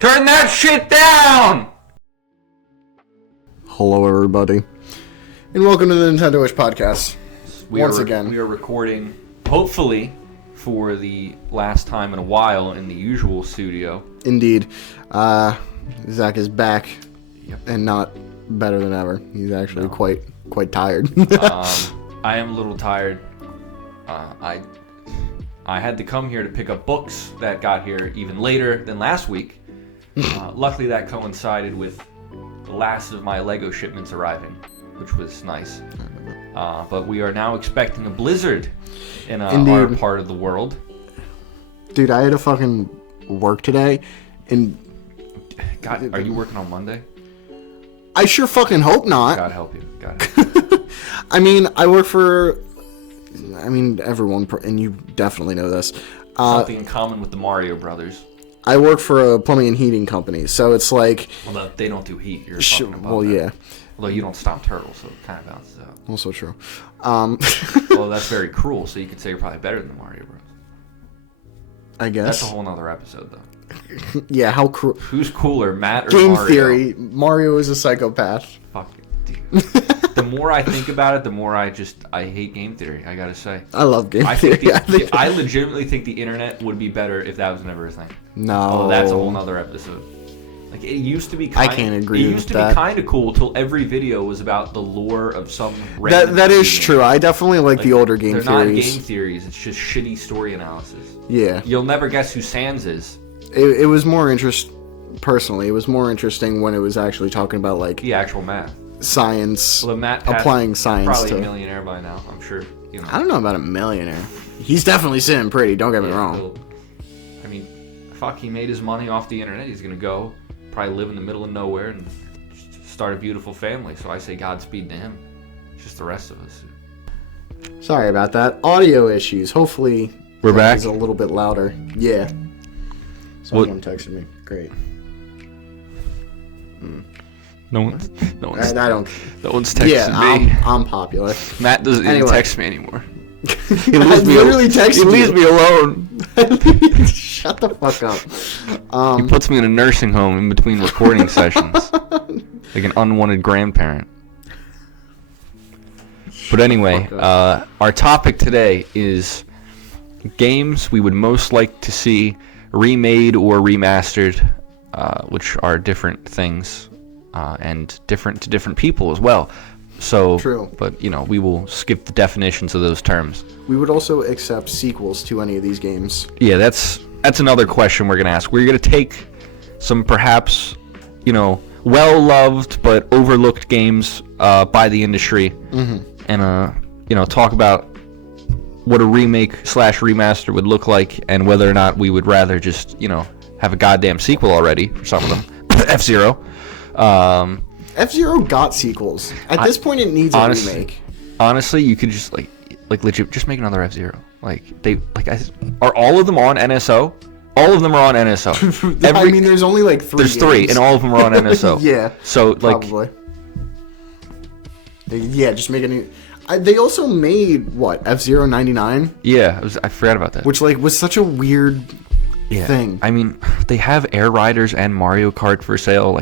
Turn that shit down! Hello, everybody, and welcome to the Nintendoish podcast. Once again, we are recording, hopefully, for the last time in a while in the usual studio. Indeed. Zach is back, and not better than ever. He's actually quite tired. I am a little tired. I had to come here to pick up books that got here even later than last week. Luckily, that coincided with the last of my Lego shipments arriving, which was nice. But we are now expecting a blizzard in our part of the world. Dude, I had to fucking work today, and... God, are you working on Monday? I sure fucking hope not. God help you. God help you. I mean, I work for... everyone, and you definitely know this. Something in common with the Mario Brothers. I work for a plumbing and heating company, so it's like... Well, they don't do heat. You're talking about that. Yeah. Although you don't stop turtles, so it kind of balances out. Also true. Well, that's very cruel, so you could say you're probably better than the Mario Bros. I guess. That's a whole nother episode, though. Yeah, how cruel. Who's cooler, Matt or Game Mario? theory. Mario is a psychopath. Fuck it, dude. The more I think about it, the more I hate game theory, I gotta say. I love game theory. I legitimately think the internet would be better if that was never a thing. No. Oh, that's a whole nother episode. Like, it used to be I can't agree with that. It used to be kind of cool till every video was about the lore of some random That is game. true. I definitely like the older game they're theories. They're not game theories. It's just shitty story analysis. Yeah. You'll never guess who Sans is. It was more personally, it was more interesting when it was actually talking about, like... The actual math. Science. Well, Matt applying science probably to... a millionaire by now, I'm sure. You know. I don't know about a millionaire. He's definitely sitting pretty, don't get me wrong. I mean, fuck, he made his money off the internet. He's gonna go, probably live in the middle of nowhere and start a beautiful family. So I say Godspeed to him. It's just the rest of us. Sorry about that. Audio issues. Hopefully... We're back? It's a little bit louder. Yeah. Someone texted me. Great. No one's No one's texting me. I'm popular. Matt doesn't even text me anymore. He leaves me alone. Shut the fuck up. He puts me in a nursing home in between recording sessions, like an unwanted grandparent. But anyway, our topic today is games we would most like to see remade or remastered, which are different things. And different to different people as well. So, true. But, we will skip the definitions of those terms. We would also accept sequels to any of these games. Yeah, that's another question we're going to ask. We're going to take some perhaps, well-loved but overlooked games by the industry and, talk about what a remake/remaster would look like and whether or not we would rather just, have a goddamn sequel already for some of them. F-Zero. F-Zero got sequels. At this point, it needs a remake. Honestly, you could just legit just make another F-Zero. Are all of them on NSO? All of them are on NSO. There's only 3. There's games. 3, and all of them are on NSO. Yeah. So probably. Yeah, just make a new. They also made F-Zero 99. Yeah, I forgot about that. Which was such a weird thing. I mean, they have Air Riders and Mario Kart for sale.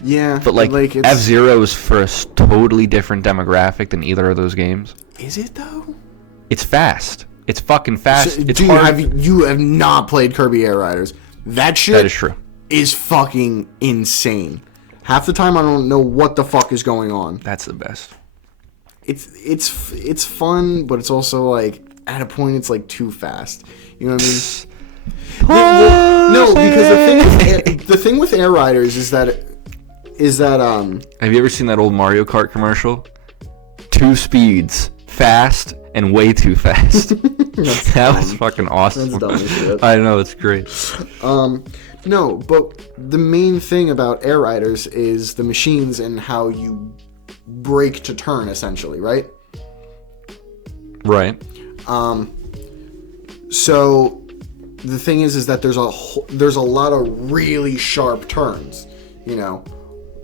Yeah, but F-Zero is for a totally different demographic than either of those games. Is it though? It's fast. It's fucking fast. So, it's hard. You have not played Kirby Air Riders? That shit. That is true. Is fucking insane. Half the time I don't know what the fuck is going on. That's the best. It's fun, but it's also at a point it's too fast. You know what I mean? No, because the thing with Air Riders is that have you ever seen that old Mario Kart commercial? 2 speeds, fast and way too fast. That was fucking awesome. That's dumb as shit. I know, it's great. No, but the main thing about Air Riders is the machines and how you brake to turn, essentially, right? Right. So the thing is that there's a lot of really sharp turns,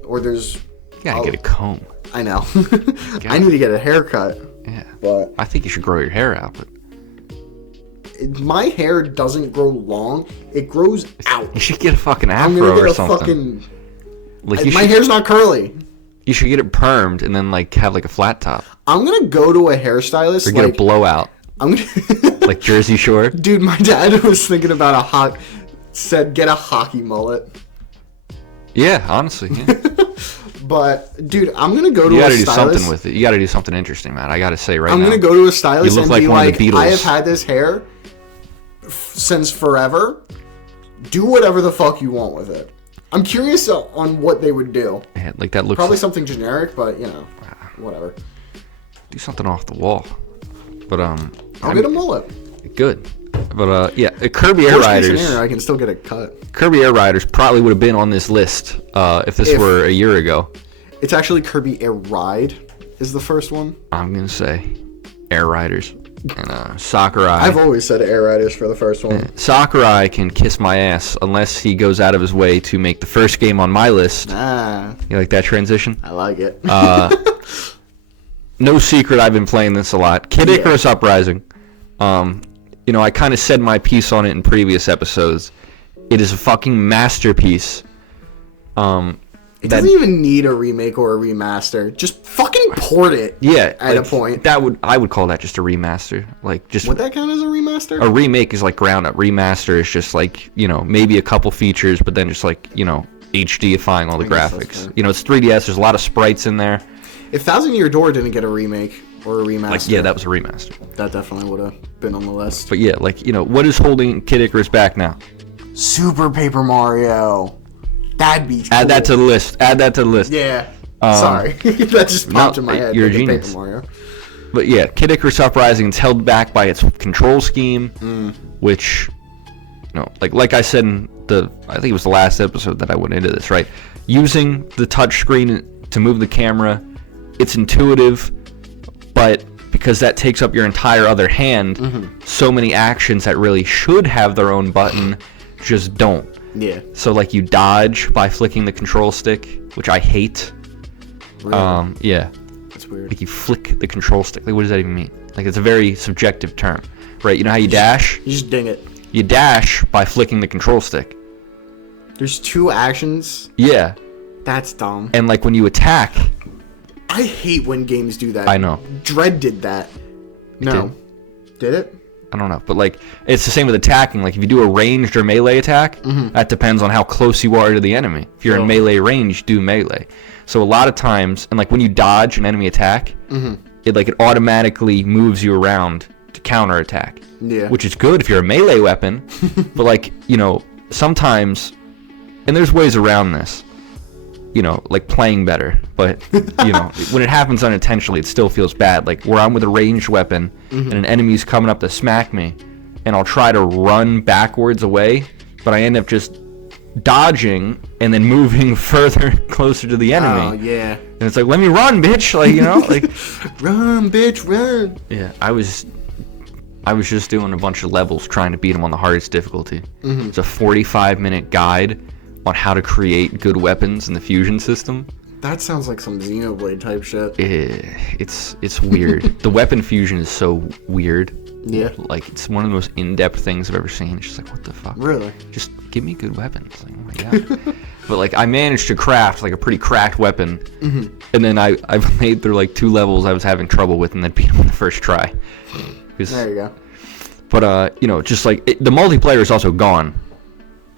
or there's... You gotta get a comb. I know. I need to get a haircut. Yeah. But I think you should grow your hair out, but... my hair doesn't grow long. It grows out. You should get a fucking I'm afro gonna get or a something. fucking. Like My hair's not curly. You should get it permed and then like have like a flat top. I'm gonna go to a hairstylist. Or get a blowout. I'm gonna. Like Jersey Shore. Dude, my dad was thinking about said get a hockey mullet. Yeah, honestly. Yeah. But dude, I'm gonna go to You a gotta do stylist. something with it. You gotta do something interesting, man. I gotta say right now. I'm gonna go to a stylist You look and like be one of like, the Beatles. I have had this hair since forever. Do whatever the fuck you want with it. I'm curious on what they would do. Yeah, like that looks Probably like, something generic, but whatever. do something off the wall. But I'll get a mullet. Good. But yeah, Kirby Air Worst case Riders. scenario, I can still get a cut. Kirby Air Riders probably would have been on this list if this were a year ago. It's actually Kirby Air Ride is the first one. I'm gonna say Air Riders and Sakurai. I've always said Air Riders for the first one. Sakurai can kiss my ass unless he goes out of his way to make the first game on my list. Ah, You like that transition? I like it. No secret, I've been playing this a lot. Kid Icarus Uprising. I kind of said my piece on it in previous episodes. It is a fucking masterpiece. It doesn't even need a remake or a remaster. Just fucking port it. Yeah, At a point. I would call that just a remaster. Like just Would that count as a remaster? a remake is like ground up. Remaster is just like maybe a couple features, but then just like HDifying all the I guess that's graphics. fair. It's 3DS. There's a lot of sprites in there. If Thousand Year Door didn't get a remake or a remaster, Like that was a remaster. that definitely would have been on the list. But yeah, like what is holding Kid Icarus back now? Super Paper Mario. That'd be cool. Add that to the list. Add that to the list. Yeah. Sorry. That just popped in my head. You're a thinking genius. Paper Mario. But yeah, Kid Icarus Uprising is held back by its control scheme, which, like I said in I think it was the last episode that I went into this, right? Using the touch screen to move the camera, it's intuitive, but because that takes up your entire other hand, so many actions that really should have their own button just don't. Yeah. So like you dodge by flicking the control stick, which I hate. Really? Yeah. That's weird. Like you flick the control stick. Like what does that even mean? Like it's a very subjective term, right? You know how you dash? You just ding it. You dash by flicking the control stick. There's two actions. Yeah. That's dumb. And like when you attack, I hate when games do that. I know. Dread did that. No. Did it? I don't know, but like it's the same with attacking. Like if you do a ranged or melee attack, that depends on how close you are to the enemy. If you're in melee range, do melee. So a lot of times, and like when you dodge an enemy attack, it automatically moves you around to counter attack. Yeah. Which is good if you're a melee weapon, but like sometimes, and there's ways around this. Like playing better, but when it happens unintentionally, it still feels bad. Like where I'm with a ranged weapon and an enemy's coming up to smack me, and I'll try to run backwards away, but I end up just dodging and then moving further closer to the enemy. Oh, yeah. And it's like, let me run, bitch! Like Run, bitch, run. Yeah, I was just doing a bunch of levels trying to beat him on the hardest difficulty. It's a 45-minute guide on how to create good weapons in the fusion system. That sounds like some Xenoblade type shit. It's weird. The weapon fusion is so weird. Yeah. Like it's one of the most in-depth things I've ever seen. It's just like, what the fuck? Really? Just give me good weapons. Like, oh my god. But like I managed to craft like a pretty cracked weapon, and then I've made through like 2 levels I was having trouble with, and then beat them on the first try. There you go. But just like the multiplayer is also gone.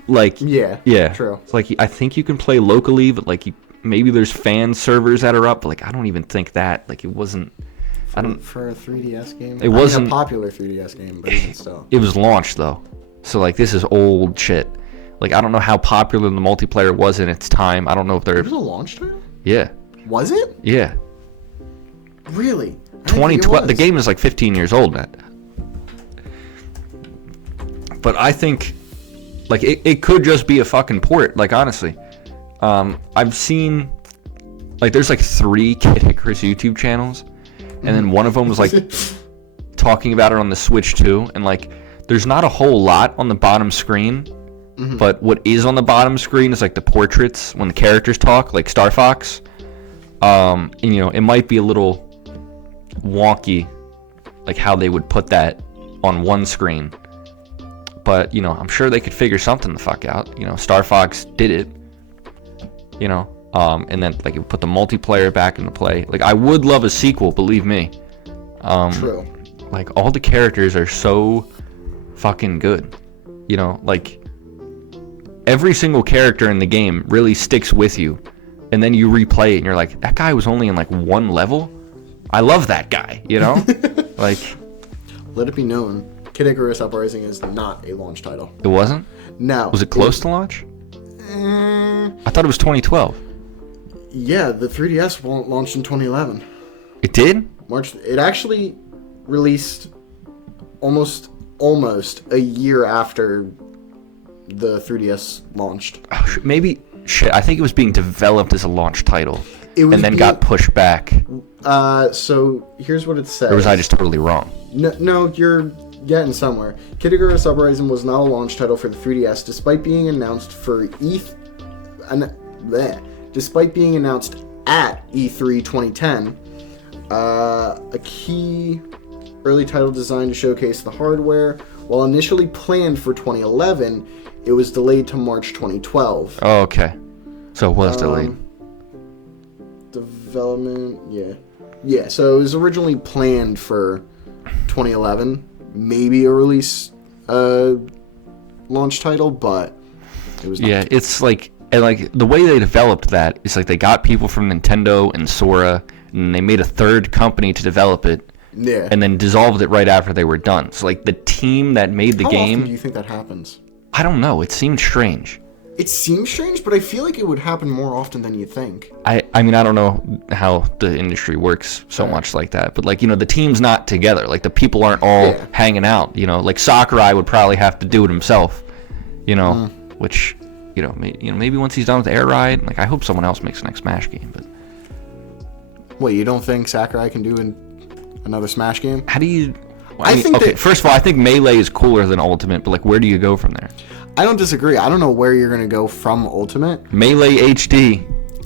Like yeah, true. It's like I think you can play locally, but like maybe there's fan servers that are up. But like I don't even think that like it wasn't. For a 3DS game. It wasn't a popular 3DS game, but even still. It was launched though, so like this is old shit. Like I don't know how popular the multiplayer was in its time. I don't know if there. It was a launch title. Yeah. Was it? Yeah. Really? 2012. The game is like 15 years old, man. But I think. Like, it could just be a fucking port, like, honestly. I've seen, like, there's, like, 3 Kid Icarus YouTube channels, and then one of them was, like, talking about it on the Switch, too, and, like, there's not a whole lot on the bottom screen, but what is on the bottom screen is, like, the portraits when the characters talk, like Star Fox. And, it might be a little wonky, like, how they would put that on one screen. but I'm sure they could figure something the fuck out. Star Fox did it. And then like it put the multiplayer back into play. Like I would love a sequel, believe me. True. Like all the characters are so fucking good. Like every single character in the game really sticks with you, and then you replay it and you're like, that guy was only in like one level. I love that guy. Like. Let it be known, Kid Icarus Uprising is not a launch title. It wasn't? No. Was it close to launch? I thought it was 2012. Yeah, the 3DS launched in 2011. It did? It actually released almost a year after the 3DS launched. Oh, maybe I think it was being developed as a launch title, and then got pushed back. So here's what it says. Or was I just totally wrong? No, you're getting somewhere. Kid Icarus Uprising was not a launch title for the 3DS, despite being announced despite being announced at E3 2010. A key early title designed to showcase the hardware. While initially planned for 2011, it was delayed to March 2012. Oh, okay. So it was delayed. Development, yeah. So it was originally planned for 2011, maybe a release launch title, but it was not. Yeah, it's like, and like the way they developed that is like they got people from Nintendo and Sora, and they made a third company to develop it. Yeah. And then dissolved it right after they were done. So like the team that made the game. How often do you think that happens? I don't know. It seemed strange. It seems strange, but I feel like it would happen more often than you think. I mean, I don't know how the industry works so much like that, but like, the team's not together. Like the people aren't all hanging out, like Sakurai would probably have to do it himself, which, maybe once he's done with Air Ride, like I hope someone else makes the next Smash game, but. Wait, you don't think Sakurai can do another Smash game? How do you... first of all, I think Melee is cooler than Ultimate, but like, where do you go from there? I don't disagree. I don't know where you're gonna go from Ultimate. Melee HD.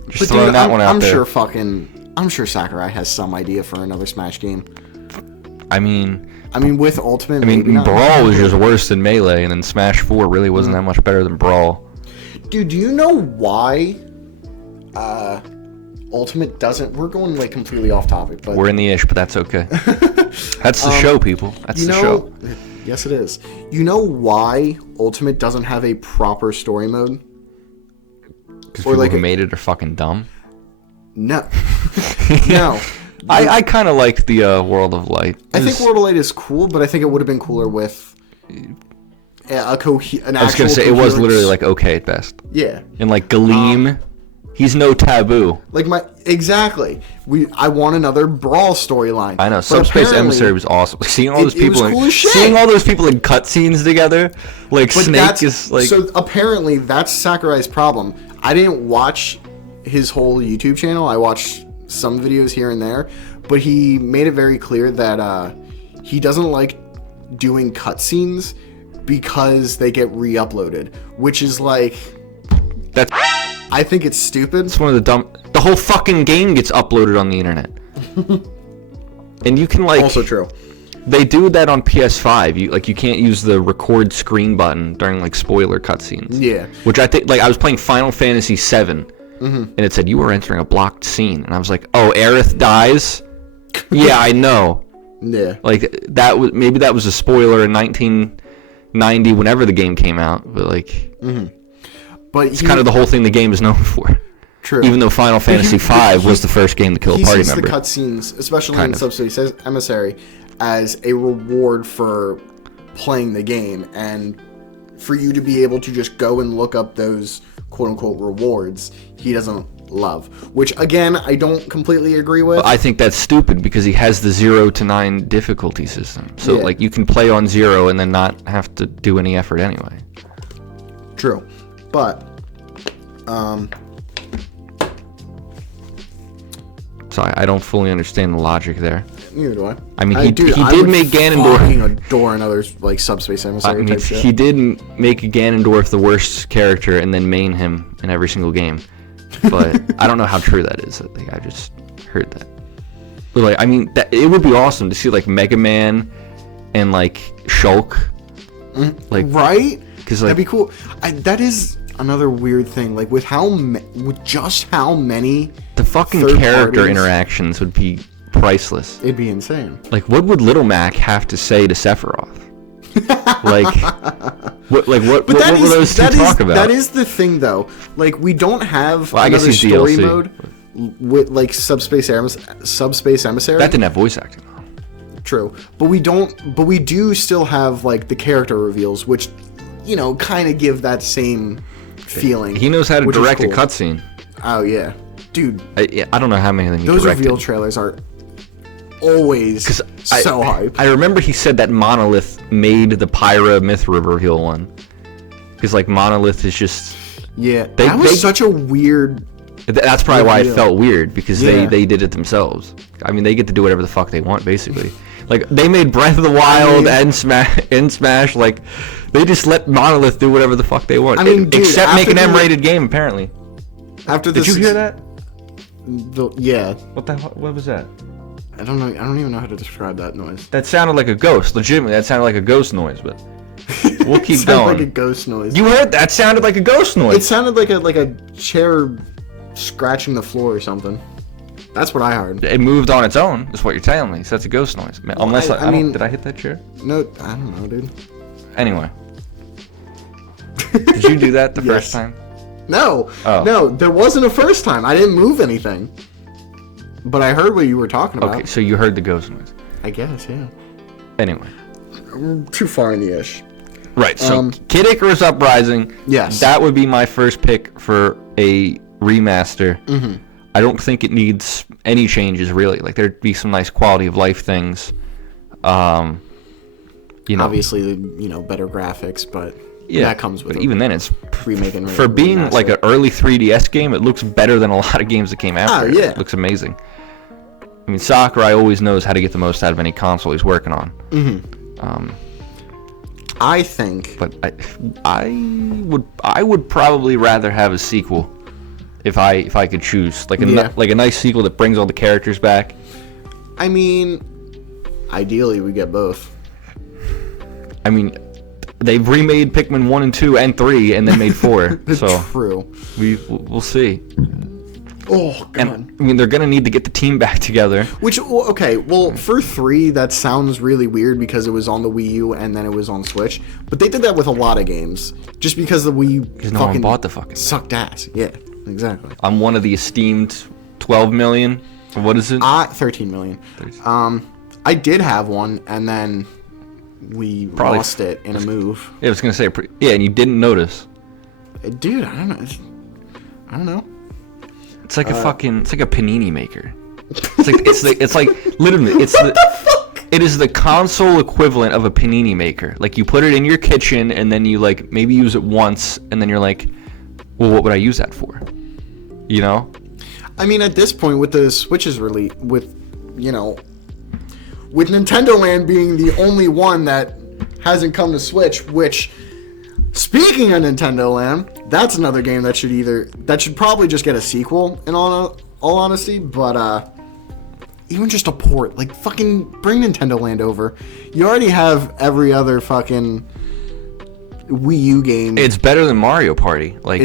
Just throwing that one out there. I'm sure Sakurai has some idea for another Smash game. I mean, with Ultimate, maybe not. Brawl was just worse than Melee, and then Smash 4 really wasn't that much better than Brawl. Dude, do you know why Ultimate doesn't... We're going like completely off topic, but... We're in the ish, but that's okay. That's the show, people. That's the show. Yes, it is. You know why Ultimate doesn't have a proper story mode? Because people who made it are fucking dumb? No. No. I kind of liked the World of Light. I think World of Light is cool, but I think it would have been cooler with an actual I was going to say, it was literally like okay at best. Yeah. And like Galeem... He's no taboo. Exactly. I want another Brawl storyline. I know. Subspace Emissary was awesome. Seeing all those people, cool as shit. Seeing all those people in cutscenes together, like but Snake is like. So apparently that's Sakurai's problem. I didn't watch his whole YouTube channel. I watched some videos here and there, but he made it very clear that he doesn't like doing cutscenes because they get re-uploaded, which is like. That's. I think it's stupid. It's one of the dumb... The whole fucking game gets uploaded on the internet. And you can like... Also true. They do that on PS5. You can't use the record screen button during like spoiler cutscenes. Yeah. Which I think... Like I was playing Final Fantasy VII. And it said, you are entering a blocked scene. And I was like, oh, Aerith dies? Yeah, I know. Yeah. Like maybe that was a spoiler in 1990 whenever the game came out. But like... But it's kind of the whole thing the game is known for. True. Even though Final Fantasy V was the first game to kill a party member. He sees the cutscenes, especially in Subspace Emissary, as a reward for playing the game, and for you to be able to just go and look up those quote-unquote rewards, he doesn't love. Which, again, I don't completely agree with. I think that's stupid because he has the 0 to 9 difficulty system. So, like, you can play on 0 and then not have to do any effort anyway. True. But, so I don't fully understand the logic there. Neither do I. I mean, he did make Ganondorf. I fucking adore another like Subspace Emissary type shit. He did make Ganondorf the worst character and then main him in every single game. But I don't know how true that is. I just heard that. But like, I mean, it would be awesome to see like Mega Man and like Shulk Like, right? Because like that'd be cool. That is another weird thing. Like with with just how many the fucking third character parties, interactions would be priceless. it'd be insane. Like, what would Little Mac have to say to Sephiroth? Like, what were those two talk about? That is the thing, though. Like, we don't have I guess another he's story DLC. mode with like Subspace Emissary. That didn't have voice acting. True, but we do still have like the character reveals, which kind of give that same feeling. He knows how to which is direct a cool. cutscene. Oh yeah, dude. I don't know how many of them he Those directed. reveal trailers are always so hype. I remember he said that Monolith made the Pyra Myth reveal one. Because like Monolith is just that was such a weird. That's probably why it reveal. felt weird, because they did it themselves. I mean, they get to do whatever the fuck they want, basically. Like, they made Breath of the Wild and Smash, like, they just let Monolith do whatever the fuck they want. I mean, dude, except make an after M-rated game, apparently. Did you hear that? Yeah. What was that? I don't know. I don't even know how to describe that noise. That sounded like a ghost. Legitimately, that sounded like a ghost noise, but we'll keep It sounded going. like a ghost noise. You heard that? Sounded like a ghost noise. It sounded like a chair scratching the floor or something. That's what I heard. It moved on its own, is what you're telling me. So that's a ghost noise. Unless I mean, did I hit that chair? No, I don't know, dude. Anyway. Did you do that the first time? No. Oh. No, there wasn't a first time. I didn't move anything. But I heard what you were talking about. Okay, so you heard the ghost noise. I guess, yeah. Anyway. Too far in the ish. Right, so Kid Icarus Uprising. Yes. That would be my first pick for a remaster. Mm-hmm. I don't think it needs any changes, really. Like, there'd be some nice quality of life things. Obviously, better graphics, but that comes with but even then, it's remaking. For being like an early 3DS game, it looks better than a lot of games that came after. Oh, yeah. It looks amazing. I mean, Sakurai always knows how to get the most out of any console he's working on. Mm-hmm. I think, but I would probably rather have a sequel if I could choose, like a nice sequel that brings all the characters back. I mean, ideally we get both. I mean, they've remade Pikmin 1 and 2 and 3 and then made 4. So true. We'll see. Oh god. And, I mean, they're gonna need to get the team back together. For 3, that sounds really weird because it was on the Wii U and then it was on Switch. But they did that with a lot of games, just because the Wii U because no one bought the fucking sucked ass. Yeah, exactly. I'm one of the esteemed 12 million. What is it? 13 million. 13. I did have one, and then we lost it in a move. Yeah, I was gonna say, and you didn't notice. Dude, I don't know. It's like it's like a panini maker. It's like literally, it is the console equivalent of a panini maker. Like, you put it in your kitchen and then you like maybe use it once and then you're like, well, what would I use that for? You know? I mean, at this point, with the Switch's release, with Nintendo Land being the only one that hasn't come to Switch, which, speaking of Nintendo Land, that's another game that should probably just get a sequel, in all honesty, but even just a port, like, fucking bring Nintendo Land over. You already have every other fucking Wii U game. It's better than Mario Party. Like,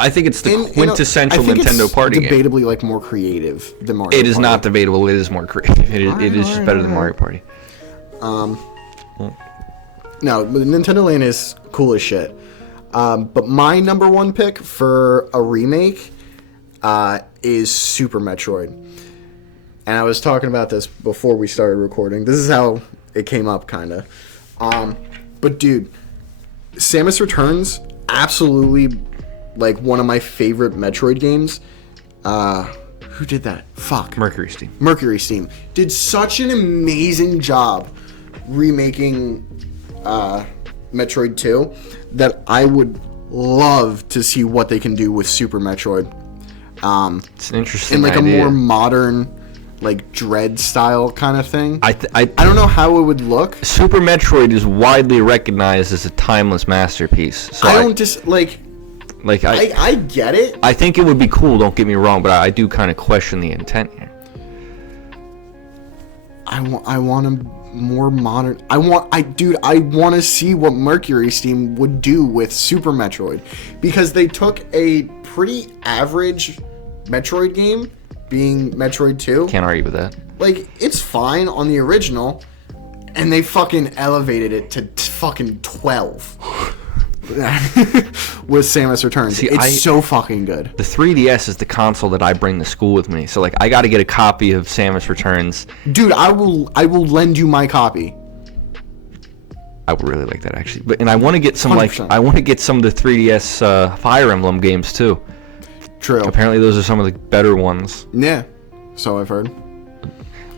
I think it's the quintessential Nintendo Party game. Debatably, like, more creative than Mario Party. It is not debatable. It is more creative. It is just better than Mario Party. No, Nintendo Land is cool as shit. But my number one pick for a remake is Super Metroid. And I was talking about this before we started recording. This is how it came up, kind of. But, dude, Samus Returns, absolutely, like, one of my favorite Metroid games. Who did that? Fuck. Mercury Steam. Mercury Steam. Did such an amazing job remaking Metroid 2 that I would love to see what they can do with Super Metroid. It's an interesting in like idea. a more modern, like, Dread style kind of thing. I don't know how it would look. Super Metroid is widely recognized as a timeless masterpiece. So I get it. I think it would be cool, don't get me wrong, but I do kind of question the intent here. I want to more modern. I want to see what Mercury Steam would do with Super Metroid, because they took a pretty average Metroid game, being Metroid 2. Can't argue with that. Like, it's fine on the original, and they fucking elevated it to fucking 12. With Samus Returns. See, it's so fucking good. The 3DS is the console that I bring to school with me. So, like, I got to get a copy of Samus Returns. Dude, I will lend you my copy. I would really like that, actually. And I want to get some 100%. I want to get some of the 3DS Fire Emblem games too. True. Apparently, those are some of the better ones. Yeah. So I've heard.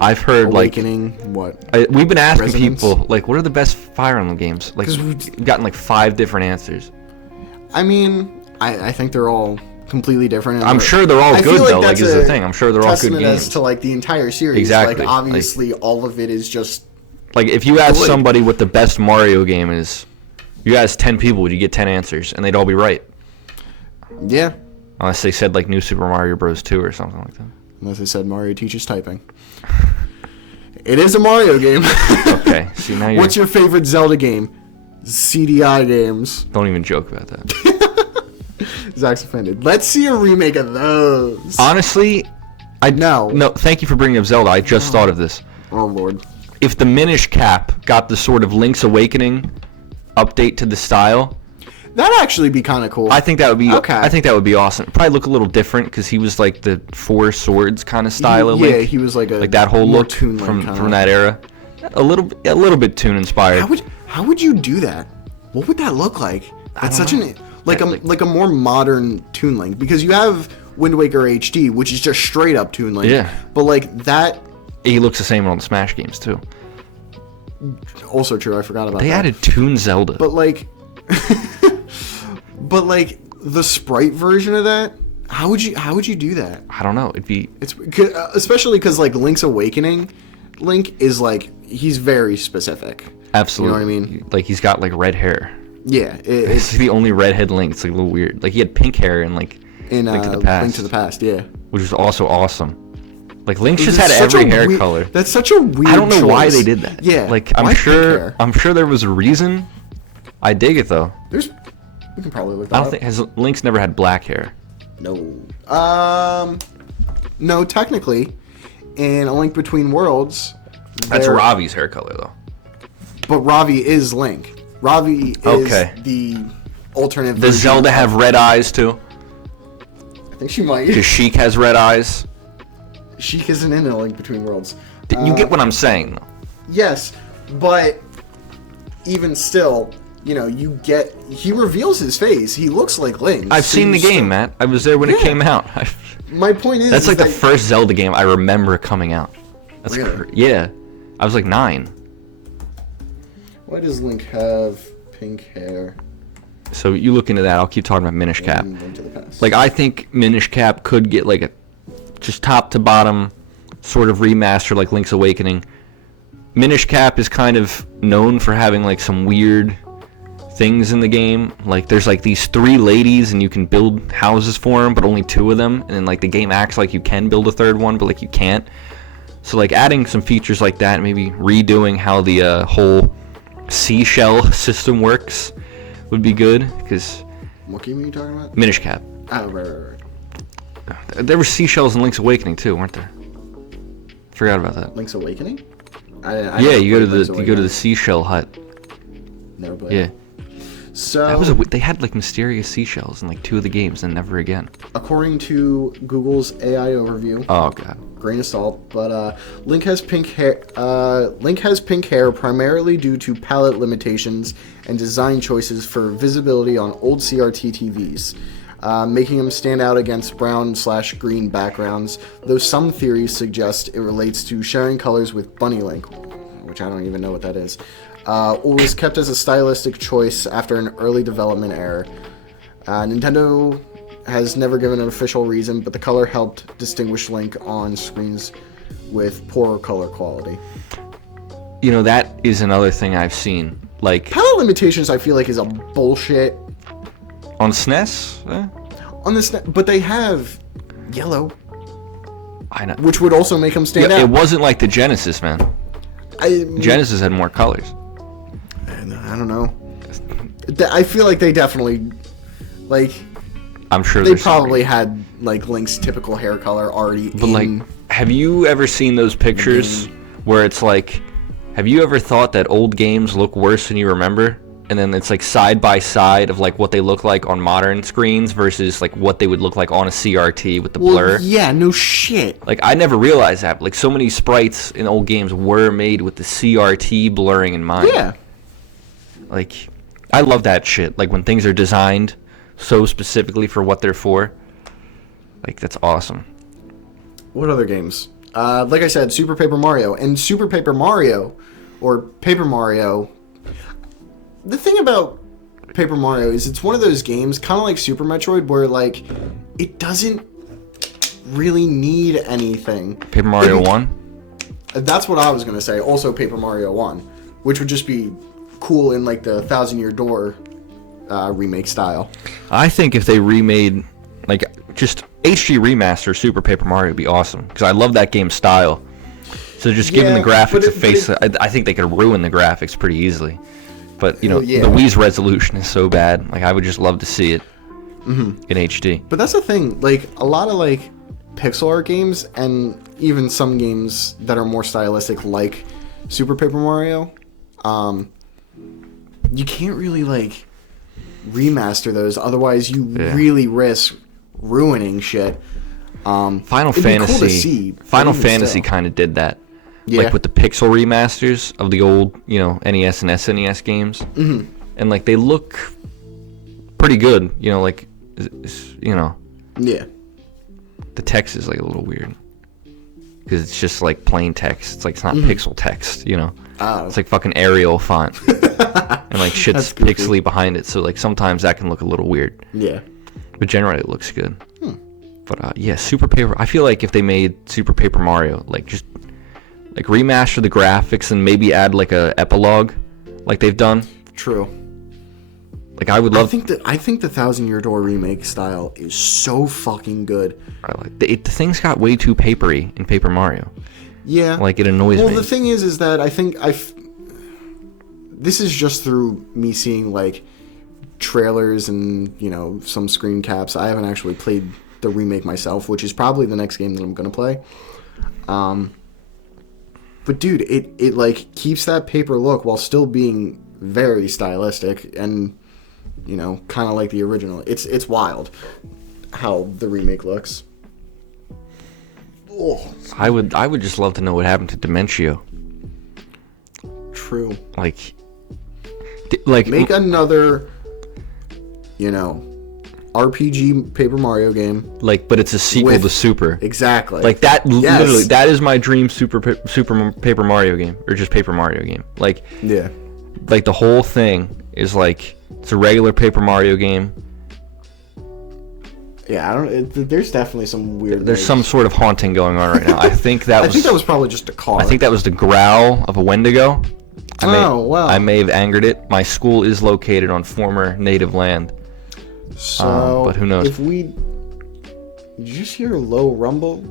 I've heard Awakening, we've been asking Resonance? people, like, what are the best Fire Emblem games? Like, we've gotten like 5 different answers. I mean, I think they're all completely different. I'm sure they're all good though. Like, is the thing. I'm sure they're all good testament games. as to like the entire series. Exactly. Like, obviously, all of it is just. Like, if you ask good. somebody what the best Mario game is, you ask 10 people, would you get 10 answers, and they'd all be right. Yeah. Unless they said like New Super Mario Bros. 2 or something like that. Unless they said Mario teaches typing. It is a Mario game. Okay. See, now you're... What's your favorite Zelda game? CDI games. Don't even joke about that. Zach's offended. Let's see a remake of those. Honestly, No. No, thank you for bringing up Zelda. I just thought of this. Oh, Lord. If the Minish Cap got the sort of Link's Awakening update to the style, That'd actually be kind of cool. I think that would be. Okay. I think that would be awesome. Probably look a little different because he was like the 4 swords kind of style of Link. Yeah, he was like that whole more look Toon Link from kinda. that era. A little bit Toon inspired. How would you do that? What would that look like? That's such know. an like a more modern Toon Link, because you have Wind Waker HD, which is just straight up Toon Link. Yeah. But like that. He looks the same on the Smash games too. Also true. I forgot about They that. added Toon Zelda. But like, but like the sprite version of that. How would you do that? I don't know. It'd be. It's especially because like Link's Awakening, Link is like he's very specific. Absolutely. You know what I mean? Like, he's got like red hair. Yeah, It's the only redhead Link. It's like a little weird. Like, he had pink hair in like in Link to the Past. Link to the Past, yeah. Which was also awesome. Like, Link's just That's had such every a hair color. That's such a weird. I don't know why choice. they did that. Yeah, Like, why I'm pink sure hair? there was a reason. I dig it though. We can probably look that I don't up. think Link's never had black hair. No. No, technically, in A Link Between Worlds. That's there- Ravi's hair color though. But Ravi is Link. Ravi is Okay. the alternate. Does version Zelda of- have red eyes too? I think she might. Because Sheik has red eyes. Sheik isn't in A Link Between Worlds. You get what I'm saying though. Yes, but even still, you know, he reveals his face. He looks like Link. I've so seen the you still- game, Matt. I was there when it Yeah. came out. My point is, That's like the that, first Zelda game I remember coming out. That's Really? yeah. I was like 9. Why does Link have pink hair? So you look into that. I'll keep talking about Minish Cap. in Link to the Past? Like, I think Minish Cap could get like a just top to bottom sort of remaster like Link's Awakening. Minish Cap is kind of known for having like some weird things in the game. Like, there's like these 3 ladies and you can build houses for them, but only 2 of them. And then like the game acts like you can build a 3rd one, but like you can't. So like adding some features like that, maybe redoing how the whole seashell system works would be good. Because What game are you talking about? Minish Cap. Oh, right. There were seashells in Link's Awakening too, weren't there? Forgot about that. Link's Awakening? Yeah, you go to the seashell hut. Never played. Yeah, So that was they had like mysterious seashells in like 2 of the games, and never again. according to Google's AI overview, Oh god. grain of salt, but Link has pink hair. Link has pink hair primarily due to palette limitations and design choices for visibility on old CRT TVs, making him stand out against brown/green backgrounds. Though some theories suggest it relates to sharing colors with Bunny Link, which I don't even know what that is, or was kept as a stylistic choice after an early development error. Nintendo has never given an official reason, but the color helped distinguish Link on screens with poorer color quality. You know, that is another thing I've seen. Like Palette limitations, I feel like, is a bullshit on SNES. on this, but they have yellow, I know. which would also make them stand Yeah, out. it wasn't like the Genesis, man. Genesis had more colors. I don't know. I feel like they definitely, like, I'm sure they probably had like Link's typical hair color already. But like, have you ever seen those pictures where it's like, have you ever thought that old games look worse than you remember? And then it's like side by side of like what they look like on modern screens versus like what they would look like on a CRT with the blur. Yeah, no shit. Like, I never realized that. Like, so many sprites in old games were made with the CRT blurring in mind. Yeah. Like, I love that shit. Like, when things are designed so specifically for what they're for. Like, that's awesome. What other games? Like I said, Super Paper Mario. And Super Paper Mario, or Paper Mario... The thing about Paper Mario is it's one of those games, kind of like Super Metroid, where, like, it doesn't really need anything. Paper Mario 1? That's what I was going to say. Also Paper Mario 1, which would just be cool in, like, the Thousand Year Door remake style. I think if they remade, like, just HD remaster Super Paper Mario would be awesome, because I love that game's style. So just giving the graphics a face, I think they could ruin the graphics pretty easily. But, you know, the Wii's resolution is so bad. Like, I would just love to see it in HD. But that's the thing. Like, a lot of, like, pixel art games and even some games that are more stylistic, like Super Paper Mario, you can't really, like, remaster those. Otherwise, you really risk ruining shit. Final Fantasy kind of did that. Yeah. Like with the pixel remasters of the old, you know, NES and SNES games. Mm-hmm. And like they look pretty good, you know, like, you know. Yeah. The text is like a little weird. Because it's just like plain text. It's like, it's not pixel text, you know. Oh. It's like fucking Arial font. And like shit's pixely behind it. So like sometimes that can look a little weird. Yeah. But generally it looks good. But yeah, Super Paper, I feel like if they made Super Paper Mario, like just like remaster the graphics and maybe add like a epilogue like they've done. True. Like I would love. I think the Thousand Year Door remake style is so fucking good. I like the things got way too papery in Paper Mario. Yeah. Like it annoys me. Well, the thing is that I think this is just through me seeing like trailers and, you know, some screen caps. I haven't actually played the remake myself, which is probably the next game that I'm gonna play. But dude, it like keeps that paper look while still being very stylistic and, you know, kind of like the original. It's wild how the remake looks. Oh, I would just love to know what happened to Dimentio. True. Like make another, you know, RPG Paper Mario game. Like, but it's a sequel to Super. Exactly. Like that. Yes. Literally, that is my dream Super Paper Mario game, or just Paper Mario game. Like, yeah. Like the whole thing is like it's a regular Paper Mario game. Yeah, I don't. There's definitely some weird. There's some sort of haunting going on right now. I think that was probably just a car. I think that was the growl of a Wendigo. Wow. I may have angered it. My school is located on former native land. So, but who knows? Did you just hear a low rumble?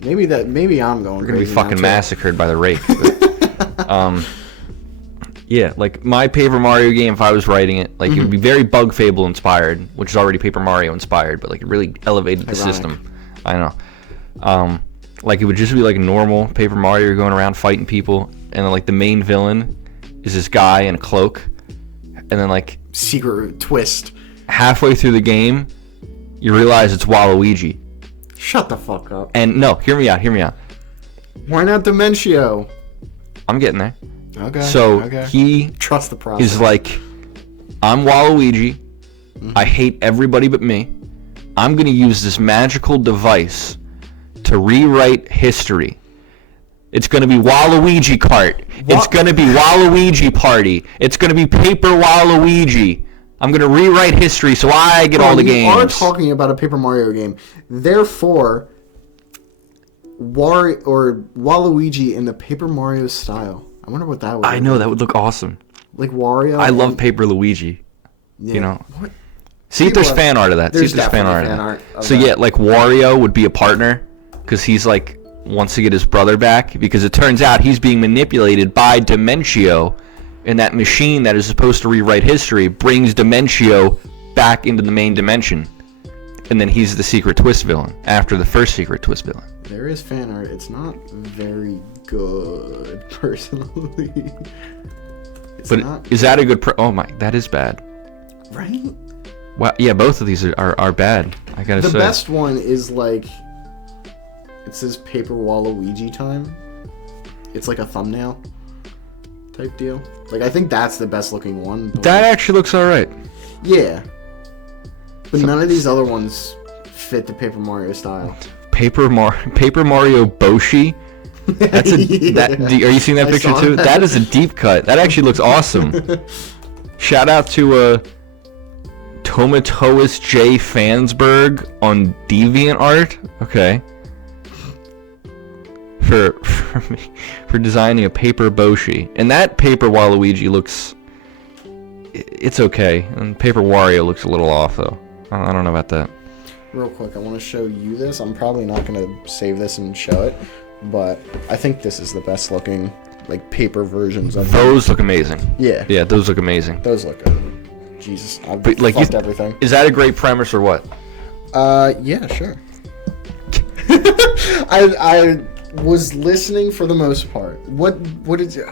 Maybe I'm going. We're gonna be fucking massacred by the rake. But, yeah, like my Paper Mario game, if I was writing it, like it would be very Bug Fable inspired, which is already Paper Mario inspired, but like it really elevated the system. I know. Like it would just be like a normal Paper Mario going around fighting people, and then like the main villain is this guy in a cloak, and then like secret twist. Halfway through the game, you realize it's Waluigi. Shut the fuck up. And no, hear me out. Why not Dimentio? I'm getting there. Okay. So he trust the process. Is like, I'm Waluigi. I hate everybody but me. I'm gonna use this magical device to rewrite history. It's gonna be Waluigi Kart. It's gonna be Waluigi Party. It's gonna be Paper Waluigi. I'm going to rewrite history so I get all the games. You are talking about a Paper Mario game. Therefore, Waluigi in the Paper Mario style. I wonder what that would be. I know, that would look awesome. Like Wario? I love Paper Luigi. Yeah. You know? What? See if there's fan art of that. There's fan art of so yeah, like Wario would be a partner because he's like wants to get his brother back because it turns out he's being manipulated by Dementio, and that machine that is supposed to rewrite history brings Dementio back into the main dimension, and then he's the secret twist villain after the first secret twist villain. There is fan art. It's not very good, personally. Is that a good? Oh my, that is bad. Right? Well, yeah, both of these are bad. I gotta say. The best one is like, it says Paper Waluigi time. It's like a thumbnail type deal. Like, I think that's the best looking one. That actually looks alright. Yeah. But none of these other ones fit the Paper Mario style. Paper Mario Boshi. That's a are you seeing that picture too? That is a deep cut. That actually looks awesome. Shout out to Tomatoes J Fansberg on DeviantArt. Okay. For designing a Paper Boshi. And that Paper Waluigi looks, it's okay. And Paper Wario looks a little off though. I don't know about that. Real quick, I want to show you this. I'm probably not going to save this and show it, but I think this is the best looking, like, paper versions of those. Look amazing. Yeah. Yeah, those look amazing. Those look good. Jesus, I've fucked everything. Is that a great premise or what? Yeah, sure. I was listening for the most part. What did you...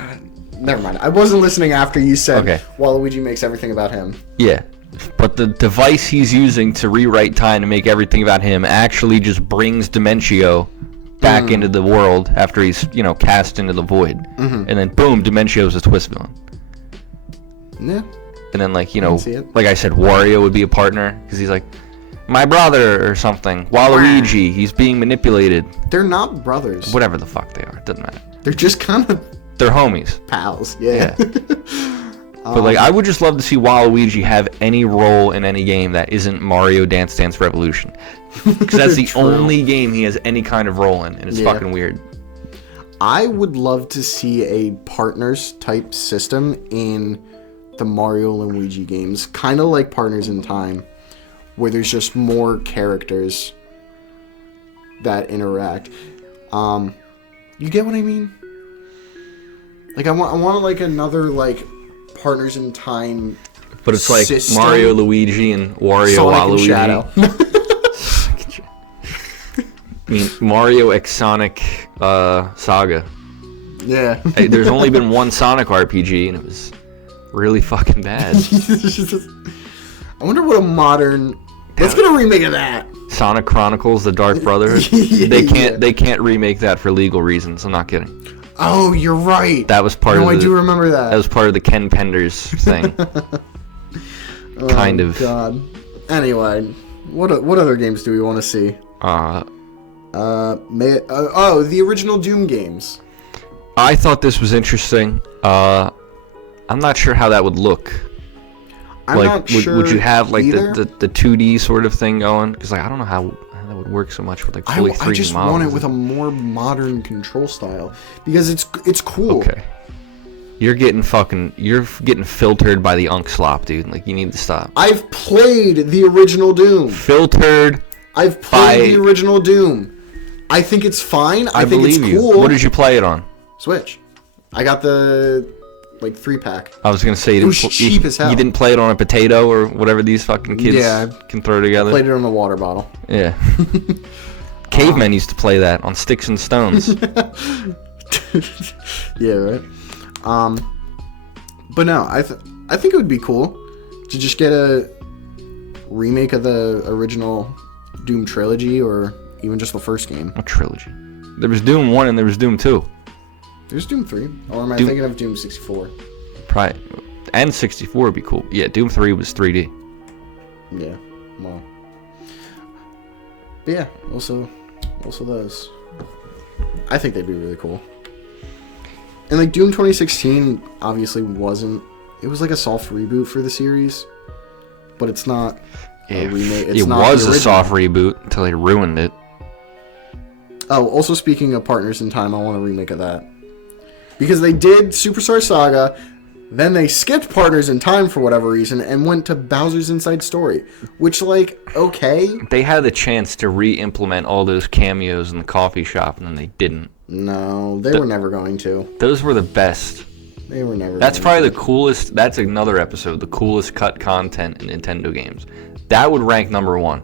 never mind. I wasn't listening after you said Waluigi makes everything about him. Yeah. But the device he's using to rewrite time to make everything about him actually just brings Dementio back into the world after he's, cast into the void. Mm-hmm. And then, boom, Dementio's a twist villain. Yeah. And then, like I said, Wario would be a partner because he's like, my brother or something. Waluigi, he's being manipulated. They're not brothers. Whatever the fuck they are, it doesn't matter. They're just kind of... They're homies. Pals, yeah. But I would just love to see Waluigi have any role in any game that isn't Mario Dance Dance Revolution, because that's the only game he has any kind of role in, and it's fucking weird. I would love to see a partners type system in the Mario and Luigi games, kind of like Partners in Time, where there's just more characters that interact. You get what I mean? Like I want like another like Partners in Time, but it's like system. Mario, Luigi, and Wario, Sonic Waluigi. And I mean, Mario X Sonic Saga. Yeah. Hey, there's only been one Sonic RPG, and it was really fucking bad. I wonder what a modern. Let's get a remake of that. Sonic Chronicles: The Dark Brotherhood. They can't remake that for legal reasons. I'm not kidding. Oh, you're right. That was part of I do remember that. That was part of the Ken Penders thing. Kind of. God. Anyway, what other games do we want to see? The original Doom games. I thought this was interesting. I'm not sure how that would look. Would you have like the 2D sort of thing going? Because I don't know how that would work so much with like fully 3D models. I just want it with a more modern control style because it's cool. Okay. You're getting filtered by the Unk Slop, dude. Like, you need to stop. I've played the original Doom. Filtered. I've played the original Doom. I think it's fine. I think it's cool. What did you play it on? Switch. I got the 3-pack. I was gonna say it was cheap as hell. You didn't play it on a potato or whatever these fucking kids can throw together. I played it on a water bottle. Yeah. Cavemen used to play that on sticks and stones. Yeah, right. But no, I think it would be cool to just get a remake of the original Doom trilogy, or even just the first game. What trilogy? There was Doom 1 and there was Doom 2. There's Doom 3. Or am I thinking of Doom 64? Probably. And 64 would be cool. Yeah, Doom 3 was 3D. Yeah, well. But yeah, also those. I think they'd be really cool. And like Doom 2016 obviously wasn't. It was like a soft reboot for the series, but it's not a remake. It was a soft reboot until they ruined it. Oh, also speaking of Partners in Time, I want a remake of that. Because they did Superstar Saga, Then they skipped Partners in Time for whatever reason and went to Bowser's Inside Story, which, like, okay. They had the chance to re-implement all those cameos in the coffee shop, and then they didn't. No, they were never going to. Those were the best. They were never. That's probably the coolest. That's another episode. The coolest cut content in Nintendo games. That would rank number 1.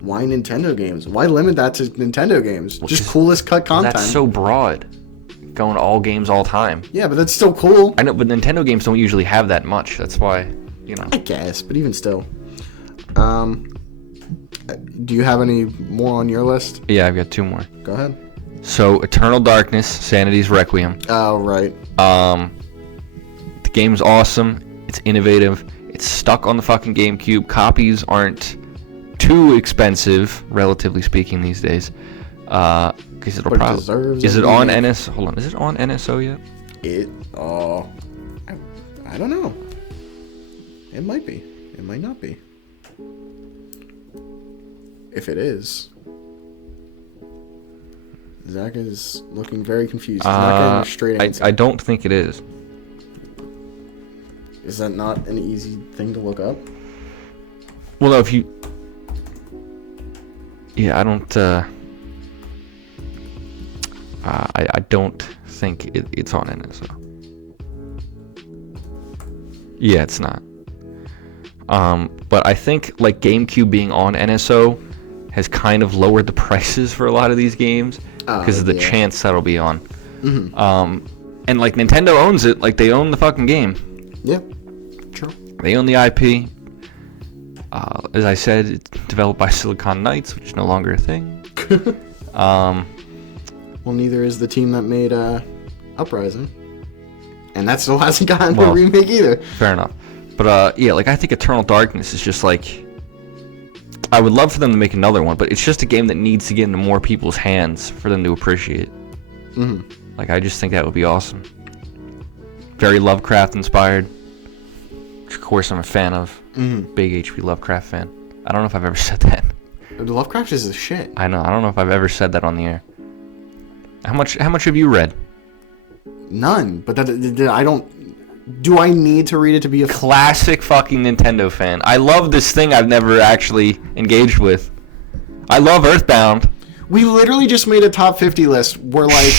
Why Nintendo games? Why limit that to Nintendo games? Just coolest cut content. That's so broad. Going to all games all time. Yeah, but that's still cool. I know, but Nintendo games don't usually have that much. That's why, I guess, but even still. Do you have any more on your list? Yeah, I've got 2 more. Go ahead. So, Eternal Darkness, Sanity's Requiem. Oh, right. The game's awesome. It's innovative. It's stuck on the fucking GameCube. Copies aren't too expensive, relatively speaking, these days. Because it'll probably. Is it on NS? Hold on. Is it on NSO yet? I don't know. It might be. It might not be. If it is, Zach is looking very confused. He's not getting a straight answer. I don't think it is. Is that not an easy thing to look up? Well, no, if you... Yeah, I don't... I don't think it's on NSO. Yeah, it's not. But I think, like, GameCube being on NSO has kind of lowered the prices for a lot of these games because of the chance that'll be on. Mm-hmm. And, like, Nintendo owns it. Like, they own the fucking game. Yeah, true. They own the IP. As I said, it's developed by Silicon Knights, which is no longer a thing. Well, neither is the team that made Uprising. And that still hasn't gotten a remake either. Fair enough. But, yeah, like, I think Eternal Darkness is just, like... I would love for them to make another one, but it's just a game that needs to get into more people's hands for them to appreciate. Mm-hmm. Like, I just think that would be awesome. Very Lovecraft-inspired, which, of course, I'm a fan of. Mm-hmm. Big H.P. Lovecraft fan. I don't know if I've ever said that. Lovecraft is the shit. I know. I don't know if I've ever said that on the air. How much have you read? None. But that I don't... Do I need to read it to be a... Classic fucking Nintendo fan. I love this thing I've never actually engaged with. I love Earthbound. We literally just made a top 50 list where, like,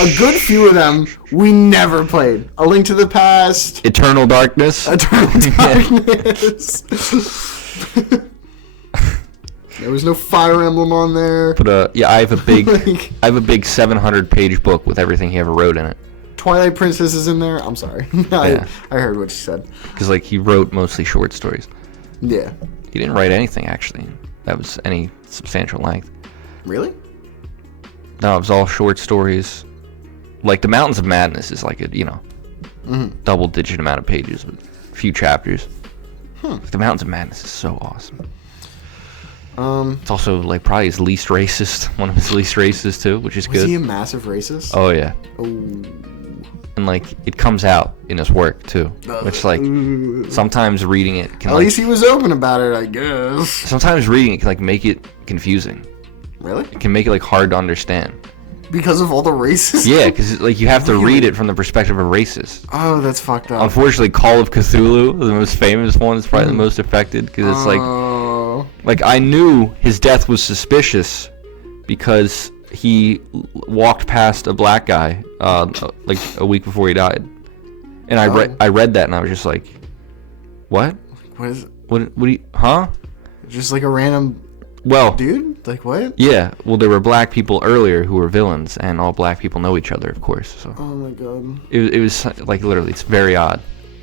a good few of them we never played. A Link to the Past. Eternal Darkness. Eternal Darkness. There was no Fire Emblem on there. But, yeah, I have a big 700-page book with everything he ever wrote in it. Twilight Princess is in there. I'm sorry. I heard what you said. Because, like, he wrote mostly short stories. Yeah. He didn't write anything, actually, that was any substantial length. Really? No, it was all short stories. Like, the Mountains of Madness is, like, a, double-digit amount of pages with a few chapters. The Mountains of Madness is so awesome. It's also, like, probably his least racist. One of his least racist, too, which is good. Was he a massive racist? Oh, yeah. Oh. And, like, it comes out in his work, too. Which, like, sometimes reading it can, At least he was open about it, I guess. Sometimes reading it can, like, make it confusing. Really? It can make it, like, hard to understand. Because of all the racists? Yeah, because, like, you have to read it from the perspective of a racist. Oh, that's fucked up. Unfortunately, Call of Cthulhu, the most famous one, is probably the most affected, because it's, like, I knew his death was suspicious because he walked past a black guy, like, a week before he died. And I read that, and I was just like, what? What is it? What do you, huh? Just like a random dude? Like, what? Yeah, well, there were black people earlier who were villains, and all black people know each other, of course. So. Oh, my God. It was, like, literally, it's very odd.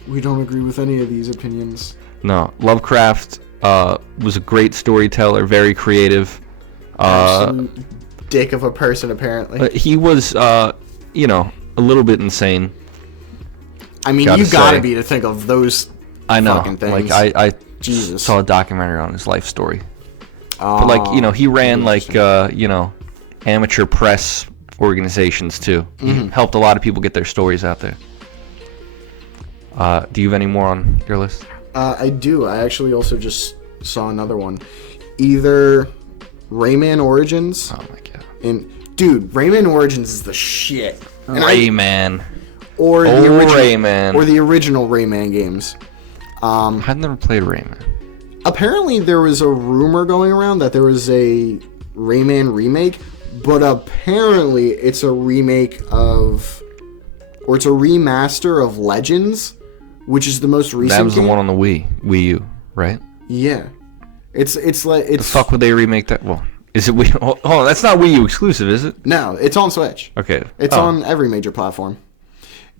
We don't agree with any of these opinions. No, Lovecraft was a great storyteller, very creative. Absolute dick of a person, apparently. He was, a little bit insane. I mean, you gotta be to think of those fucking things. Like, I Jesus. saw a documentary on his life story. But, like, he ran, like, amateur press organizations, too. He helped a lot of people get their stories out there. Do you have any more on your list? I do. I actually also just saw another one. Either Rayman Origins. Oh, my God. Dude, Rayman Origins is the shit. And Rayman. or Rayman. or the original Rayman games. I've never played Rayman. Apparently, there was a rumor going around that there was a Rayman remake, but apparently it's a remake of, or it's a remaster of Legends, which is the most recent. That was game. the one on the Wii U, right? Yeah, it's like it's. The fuck would they remake that? Well, is it Wii? Hold on, that's not Wii U exclusive, is it? No, it's on Switch. Okay, it's on every major platform.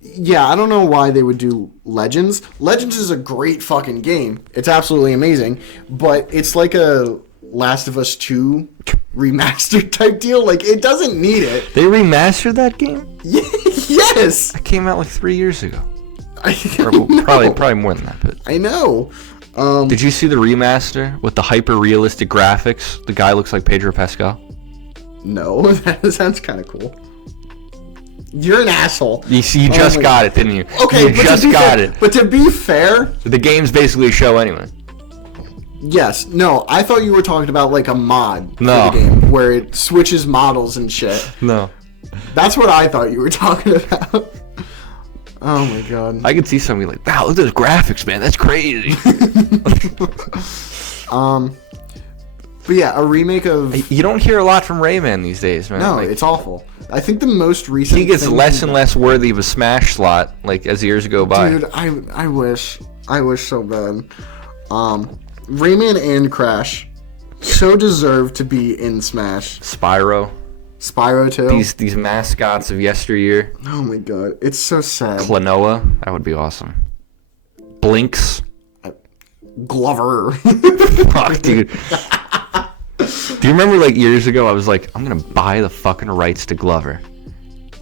Yeah, I don't know why they would do Legends. Legends is a great fucking game. It's absolutely amazing, but it's like a Last of Us 2 remastered type deal. Like, it doesn't need it. They remastered that game? Yes! It came out like 3 years ago. Probably more than that, but... I know. Did you see the remaster with the hyper-realistic graphics? The guy looks like Pedro Pascal? No, that sounds kind of cool. You're an asshole. You just got it, didn't you? Okay, you just got it. But to be fair... The game's basically a show anyway. Yes. No, I thought you were talking about like a mod for No. the game where it switches models and shit. No. That's what I thought you were talking about. Oh my god. I could see somebody like, wow, look at those graphics, man. That's crazy. But yeah, a remake of... You don't hear a lot from Rayman these days, man. No, like, it's awful. I think the most recent... he gets thing less and less worthy of a Smash slot, like, as years go by. Dude, I wish. I wish so bad. Rayman and Crash so deserve to be in Smash. Spyro. Spyro too. These mascots of yesteryear. Oh my god, it's so sad. Klonoa, that would be awesome. Blinks. Glover. Fuck, dude. Do you remember like years ago I was like, I'm gonna buy the fucking rights to Glover.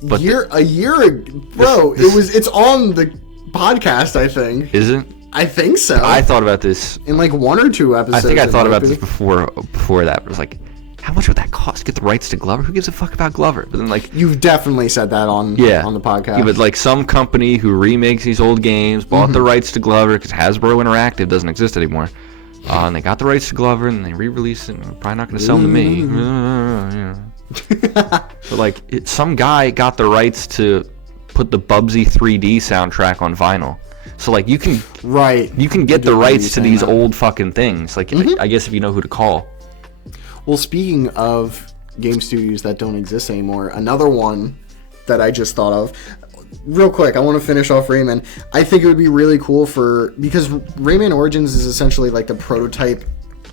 But a year ago, bro, it's on the podcast, I think. Is it? I think so. I thought about this in like 1 or 2 episodes. I think I thought about this before that. It was like, how much would that cost? Get the rights to Glover? Who gives a fuck about Glover? But then like, you've definitely said that on the podcast. Yeah, but like some company who remakes these old games bought the rights to Glover because Hasbro Interactive doesn't exist anymore. And they got the rights to Glover and they re-released it. And probably not going to sell them to me. But like, some guy got the rights to put the Bubsy 3D soundtrack on vinyl. So like you can get the rights to these old fucking things. Like I guess if you know who to call. Well, speaking of game studios that don't exist anymore, another one that I just thought of. Real quick, I want to finish off Rayman. I think it would be really cool because Rayman Origins is essentially like the prototype.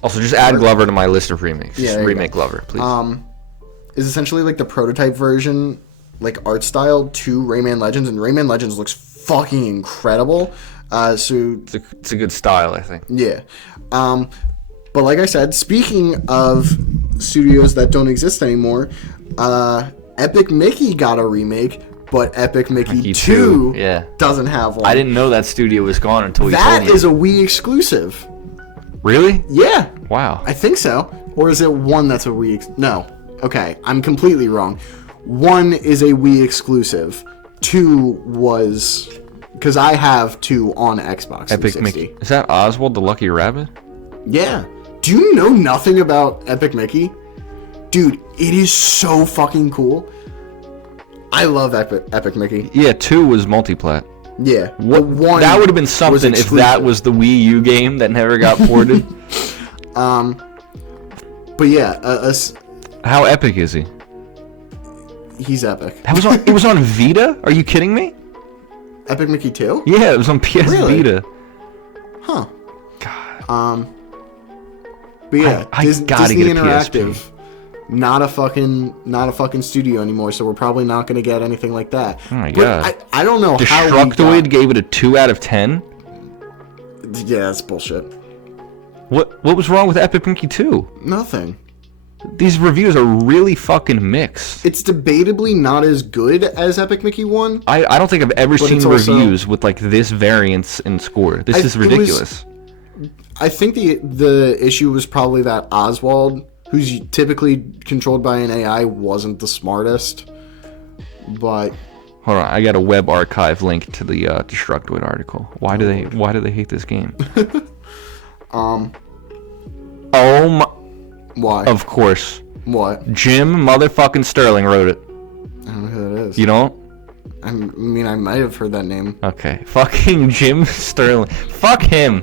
Also, just add Glover to my list of remakes. Yeah, just remake Glover, please. Is essentially like the prototype version, like art style to Rayman Legends, and Rayman Legends looks fucking incredible. So it's a good style, I think. Yeah. But like I said, speaking of studios that don't exist anymore, Epic Mickey got a remake, but Epic Mickey 2 doesn't have one. I didn't know that studio was gone until you told me. That is a Wii exclusive. Really? Yeah. Wow. I think so. Or is it one that's a Wii... No. Okay, I'm completely wrong. 1 is a Wii exclusive. 2 was... Because I have 2 on Xbox 360. Epic Mickey. Is that Oswald the Lucky Rabbit? Yeah. Do you know nothing about Epic Mickey? Dude, it is so fucking cool. I love Epic Mickey. Yeah, 2 was multiplat. Yeah. That would have been something if that was the Wii U game that never got ported. But yeah, how epic is he? He's epic. It was on Vita? Are you kidding me? Epic Mickey 2? Yeah, it was on PS Vita. Huh. God. But yeah, I gotta Disney get a Interactive, PSP. not a fucking studio anymore, so we're probably not going to get anything like that. Oh my god. I don't know how Destructoid gave it a 2 out of 10? Yeah, that's bullshit. What was wrong with Epic Mickey 2? Nothing. These reviews are really fucking mixed. It's debatably not as good as Epic Mickey 1. I don't think I've ever seen reviews with like this variance in score. This is ridiculous. I think the issue was probably that Oswald, who's typically controlled by an AI, wasn't the smartest. But hold on, I got a web archive link to the Destructoid article. Why do they hate this game? Oh my. Why? Of course. What? Jim motherfucking Sterling wrote it. I don't know who that is. You don't? I mean, I might have heard that name. Okay. Fucking Jim Sterling. Fuck him.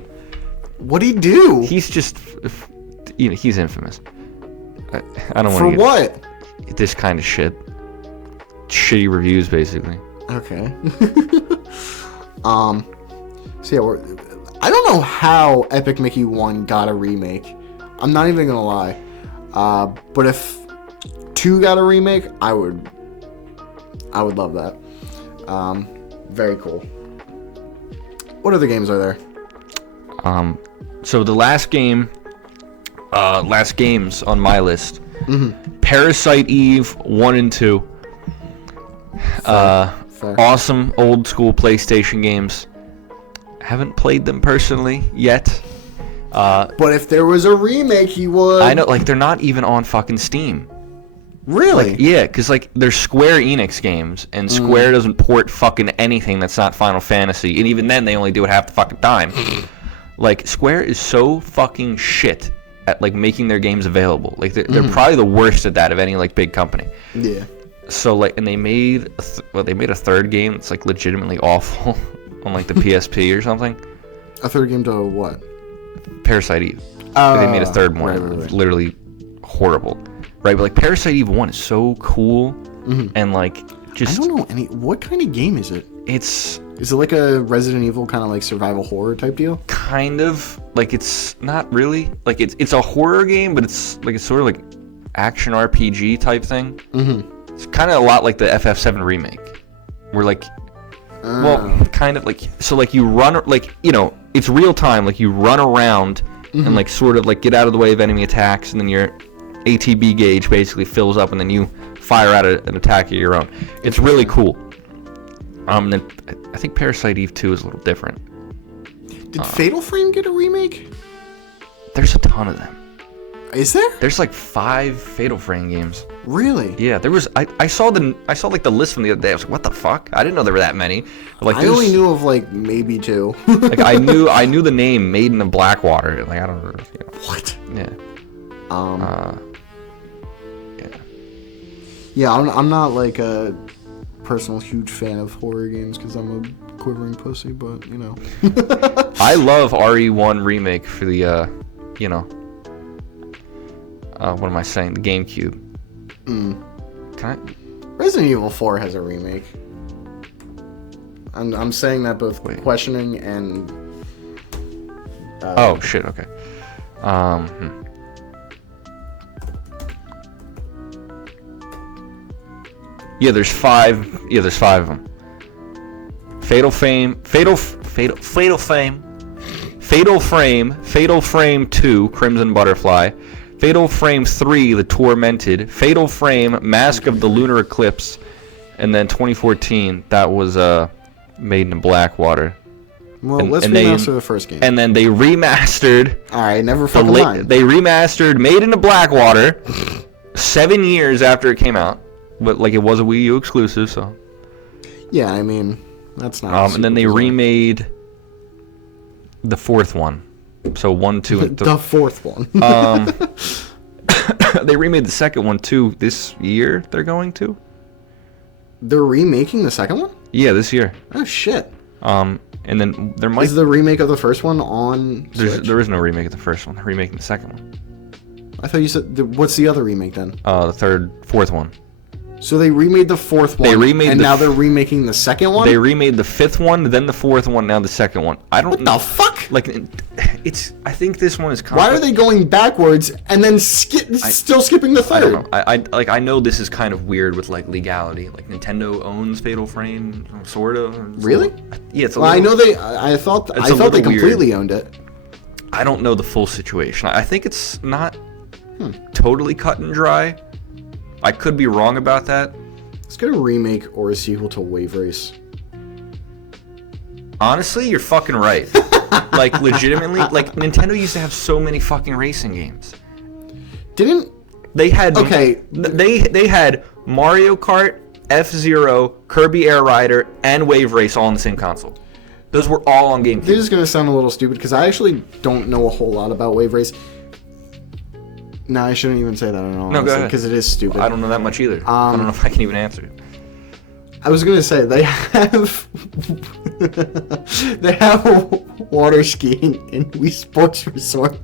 What'd he do? He's just, he's infamous. I don't want For to what? This kind of shit. Shitty reviews, basically. Okay. So yeah, I don't know how Epic Mickey 1 got a remake. I'm not even gonna lie. But if 2 got a remake, I would love that. Very cool. What other games are there? So the last games on my list. Parasite Eve 1 and 2. Fair. Awesome old school PlayStation games. Haven't played them personally yet. But if there was a remake, he would. I know, like, they're not even on fucking Steam. Really? Like, yeah, because, like, they're Square Enix games, and Square doesn't port fucking anything that's not Final Fantasy, and even then, they only do it half the fucking time. Like, Square is so fucking shit at, like, making their games available. Like, they're probably the worst at that of any, like, big company. Yeah. So, like, and they made a third game that's, like, legitimately awful on, like, the PSP or something. A third game to what? Parasite Eve. They made a third one. Right. Literally horrible. Right, but, like, Parasite Eve 1 is so cool, and, like, just... I don't know any... What kind of game is it? It's... Is it like a Resident Evil kind of, like, survival horror type deal? Kind of. Like, it's not really. Like, it's a horror game, but it's, like, it's sort of, like, action RPG type thing. It's kind of a lot like the FF7 remake. Where, like... Well, kind of, like... So, like, you run... Like, you know, it's real time. Like, you run around and, like, sort of, like, get out of the way of enemy attacks, and then your ATB gauge basically fills up, and then you fire out an attack of your own. It's really cool. Then I think Parasite Eve 2 is a little different. Did Fatal Frame get a remake? There's a ton of them. Is there? There's like 5 Fatal Frame games. Really? Yeah, there was. I saw like the list from the other day. I was like, what the fuck? I didn't know there were that many. Like, I only knew of like maybe 2. Like, I knew the name Maiden of Blackwater. Like, I don't know. You know. What? Yeah. Yeah. Yeah, I'm not like a personal huge fan of horror games because I'm a quivering pussy, but you know. I love RE1 remake for the you know. What am I saying? The GameCube. Resident Evil 4 has a remake. I'm saying that both questioning and. Oh shit! Okay. Yeah, there's 5. Yeah, there's 5 of them. Fatal Frame, Fatal Frame 2, Crimson Butterfly, Fatal Frame 3, The Tormented, Fatal Frame, Mask of the Lunar Eclipse, and then 2014, that was Maiden of Blackwater. Well, let's remaster the first game. And then they remastered. All right, never fucking mind. They remastered Maiden of Blackwater 7 years after it came out. But, like, it was a Wii U exclusive, so... Yeah, I mean, that's not... and then they remade the 4th one. So 1, 2, and 3. The 4th one. They remade the 2nd one, too, this year, they're going to? They're remaking the 2nd one? Yeah, this year. Oh, shit. And then there might... Is the remake of the first one on Switch? There is no remake of the first one. They're remaking the 2nd one. I thought you said... What's the other remake, then? The 4th one. So they remade the 4th one, and now they're remaking the 2nd one? They remade the 5th one, then the 4th one, now the 2nd one. I don't know. What the fuck? Like, I think this one is... Why are they going backwards and then still skipping the 3rd? I don't know. I know this is kind of weird with, like, legality. Like, Nintendo owns Fatal Frame, sort of. Really? Yeah, it's a little... Well, I thought they completely owned it. I don't know the full situation. I think it's not totally cut and dry. I could be wrong about that. Let's get a remake or a sequel to Wave Race. Honestly, you're fucking right. Like, legitimately, like, Nintendo used to have so many fucking racing games. They had Mario Kart, F-Zero, Kirby Air Rider, and Wave Race all on the same console. Those were all on GameCube. This is going to sound a little stupid because I actually don't know a whole lot about Wave Race. No, I shouldn't even say that at all. No, go ahead. Because it is stupid. I don't know that much either. I don't know if I can even answer it. I was gonna say they have they have water skiing in Wii Sports Resort,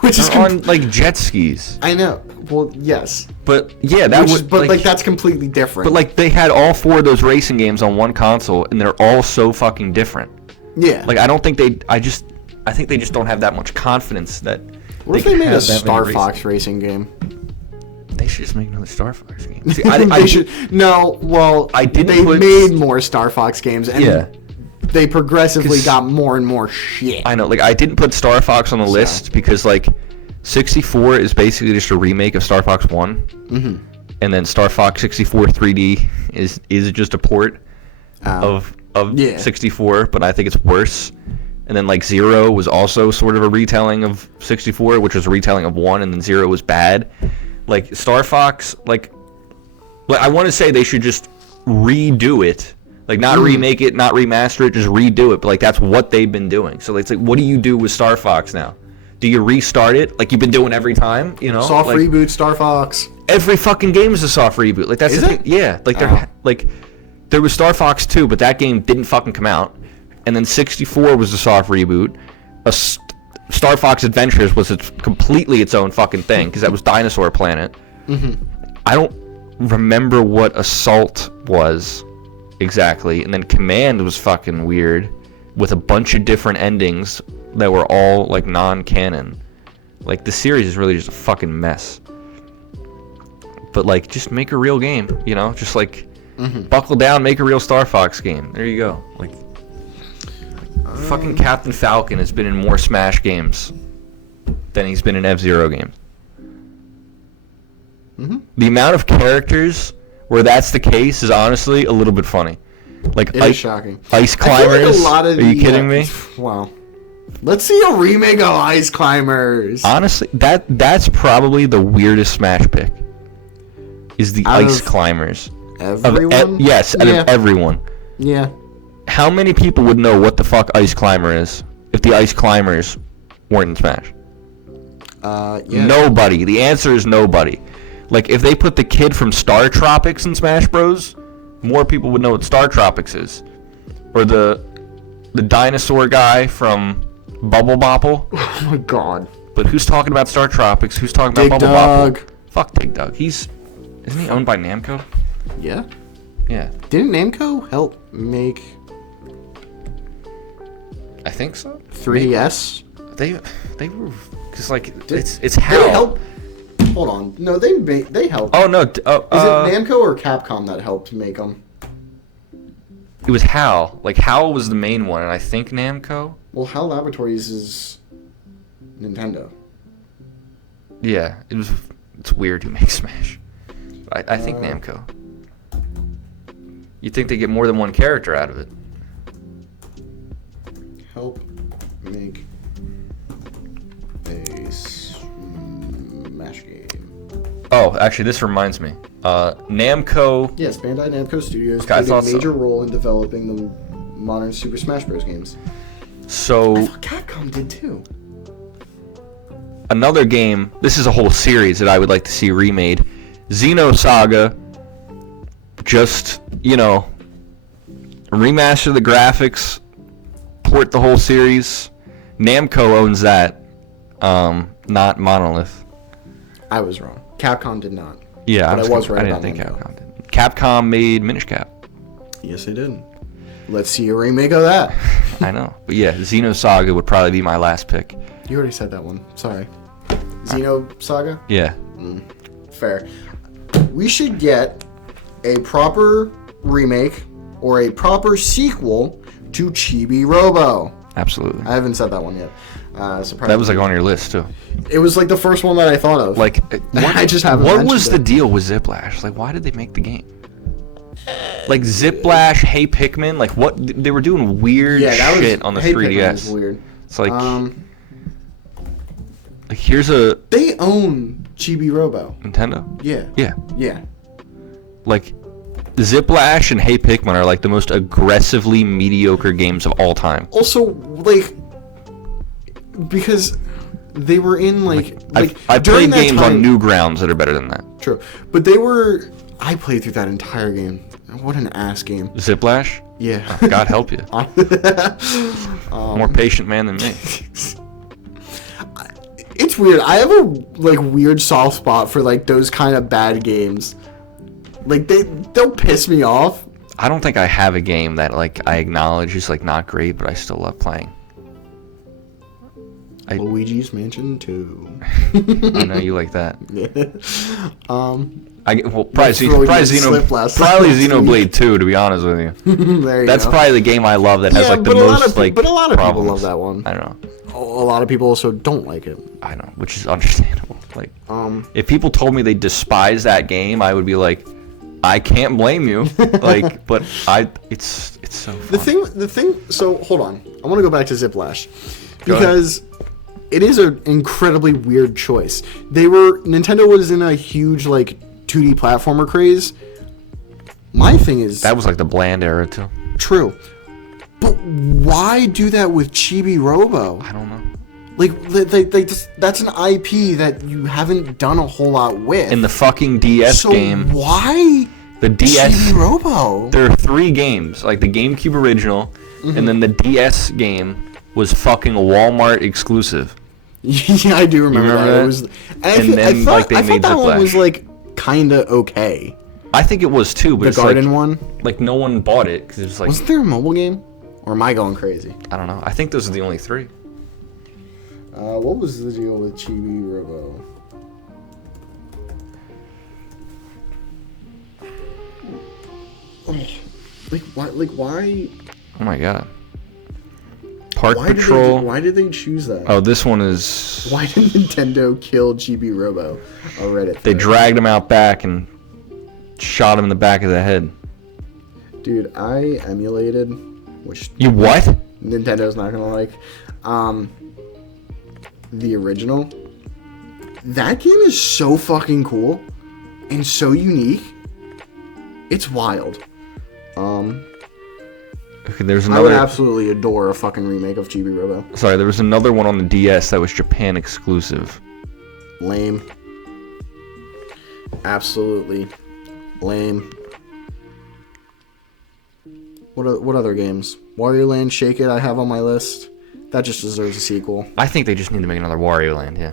which is on like jet skis. I know. Well, yes, but yeah, that was. But like that's completely different. But like they had all 4 of those racing games on one console, and they're all so fucking different. Yeah. Like I don't think they. I think they just don't have that much confidence that. What if they made a Star Fox racing game? They should just make another Star Fox game. See, they should. No, well, they made more Star Fox games, and they progressively got more and more shit. I know, like I didn't put Star Fox on the list because like 64 is basically just a remake of Star Fox 1, and then Star Fox 64 3D is just a port of 64, but I think it's worse. And then like 0 was also sort of a retelling of 64, which was a retelling of 1, and then 0 was bad. Like Star Fox, like I want to say they should just redo it, like not remake it, not remaster it, just redo it. But like that's what they've been doing. So it's like, what do you do with Star Fox now? Do you restart it like you've been doing every time? You know, soft reboot Star Fox. Every fucking game is a soft reboot. Like that's the thing. Yeah, like there was Star Fox 2, but that game didn't fucking come out. And then 64 was a soft reboot. Star Fox Adventures was completely its own fucking thing because that was Dinosaur Planet. I don't remember what Assault was exactly, and then Command was fucking weird with a bunch of different endings that were all like non-canon. Like the series is really just a fucking mess. But like, just make a real game, you know? Just like buckle down, make a real Star Fox game. There you go. Like. Fucking Captain Falcon has been in more Smash games than he's been in F-Zero games. The amount of characters where that's the case is honestly a little bit funny. Like it is shocking. Ice Climbers. Are you kidding me? Wow. Let's see a remake of Ice Climbers. Honestly, that's probably the weirdest Smash pick. Is the Ice Climbers. Everyone? Yes, out of everyone. Yeah. How many people would know what the fuck Ice Climber is if the Ice Climbers weren't in Smash? Yeah. Nobody. The answer is nobody. Like, if they put the kid from Star Tropics in Smash Bros., more people would know what Star Tropics is. Or the dinosaur guy from Bubble Bopple. Oh my god. But who's talking about Star Tropics? Who's talking about Bubble Bopple? Fuck Dig Dug. Isn't he owned by Namco? Yeah. Yeah. Didn't Namco help make... I think so. 3DS. They were because like it's how. They helped. Hold on. No, they helped. Oh no. Is it Namco or Capcom that helped make them? It was HAL. Like HAL was the main one, and I think Namco. Well, HAL Laboratories is Nintendo. Yeah, it's weird who makes Smash. I think Namco. You'd think they get more than one character out of it. Help make a Smash game. Oh, actually, this reminds me. Namco. Yes, Bandai Namco Studios played a major role in developing the modern Super Smash Bros. Games. So. I thought Capcom did too. Another game. This is a whole series that I would like to see remade. Xenosaga. Just, remaster the graphics. Port the whole series. Namco owns that, not Monolith. I was wrong. Capcom did not. Yeah, but I was right. I didn't think Capcom did. Capcom made Minish Cap. Yes, they did. Let's see a remake of that. I know, but yeah, Xenosaga would probably be my last pick. You already said that one. Sorry. Xenosaga? Yeah. Fair. We should get a proper remake or a proper sequel to Chibi Robo. Absolutely. I haven't said that one yet. That was like on your list too. It was like the first one that I thought of. Like, I just haven't. What was the deal with Ziplash? Like, why did they make the game? Like Ziplash, Hey Pikmin, like what they were doing weird shit on the 3DS. Was weird. It's like, here's a. They own Chibi Robo. Nintendo. Yeah. Yeah. Yeah. Like. Ziplash and Hey Pikmin are like the most aggressively mediocre games of all time. Also, like, because they were in I've played games on Newgrounds that are better than that. True, but they were. I played through that entire game. What an ass game. Ziplash? Yeah. God help you. More patient man than me. It's weird. I have a weird soft spot for those kind of bad games. They'll piss me off. I don't think I have a game that I acknowledge is not great, but I still love playing. Luigi's Mansion 2. I know you like that. Yeah. Probably Xenoblade 2, to be honest with you. That's probably the game I love that has the most but a lot of problems. people love that one. I don't know. A lot of people also don't like it. I know, which is understandable. If people told me they despise that game, I would be like, I can't blame you. But it's so fun. The thing. So hold on, I want to go back to Ziplash because it is an incredibly weird choice. Nintendo was in a huge 2D platformer craze. My thing is that was the bland era too. True, but why do that with Chibi Robo? I don't know. That's an IP that you haven't done a whole lot with. In the fucking DS game. Why the DS Chibi Robo? There are 3 games, the GameCube original, and then the DS game was fucking a Walmart exclusive. Yeah, I do remember that. It was, I thought that one was kinda okay. I think it was too, but the garden one. No one bought it because it was Wasn't there a mobile game, or am I going crazy? I don't know. I think those are the only 3. What was the deal with Chibi Robo? Why? Oh my god. Park Patrol. Why did they choose that? Oh, this one is. Why did Nintendo kill Chibi Robo? I'll read it. They dragged him out back and shot him in the back of the head. Dude, I emulated, which you what? Nintendo's not gonna like. The original. That game is so fucking cool and so unique. It's wild. Okay, there's another. I would absolutely adore a fucking remake of Chibi Robo. Sorry, there was another one on the DS that was Japan exclusive. Lame. Absolutely lame. What other games? Wario Land, Shake It, I have on my list. That just deserves a sequel. I think they just need to make another Wario Land, yeah.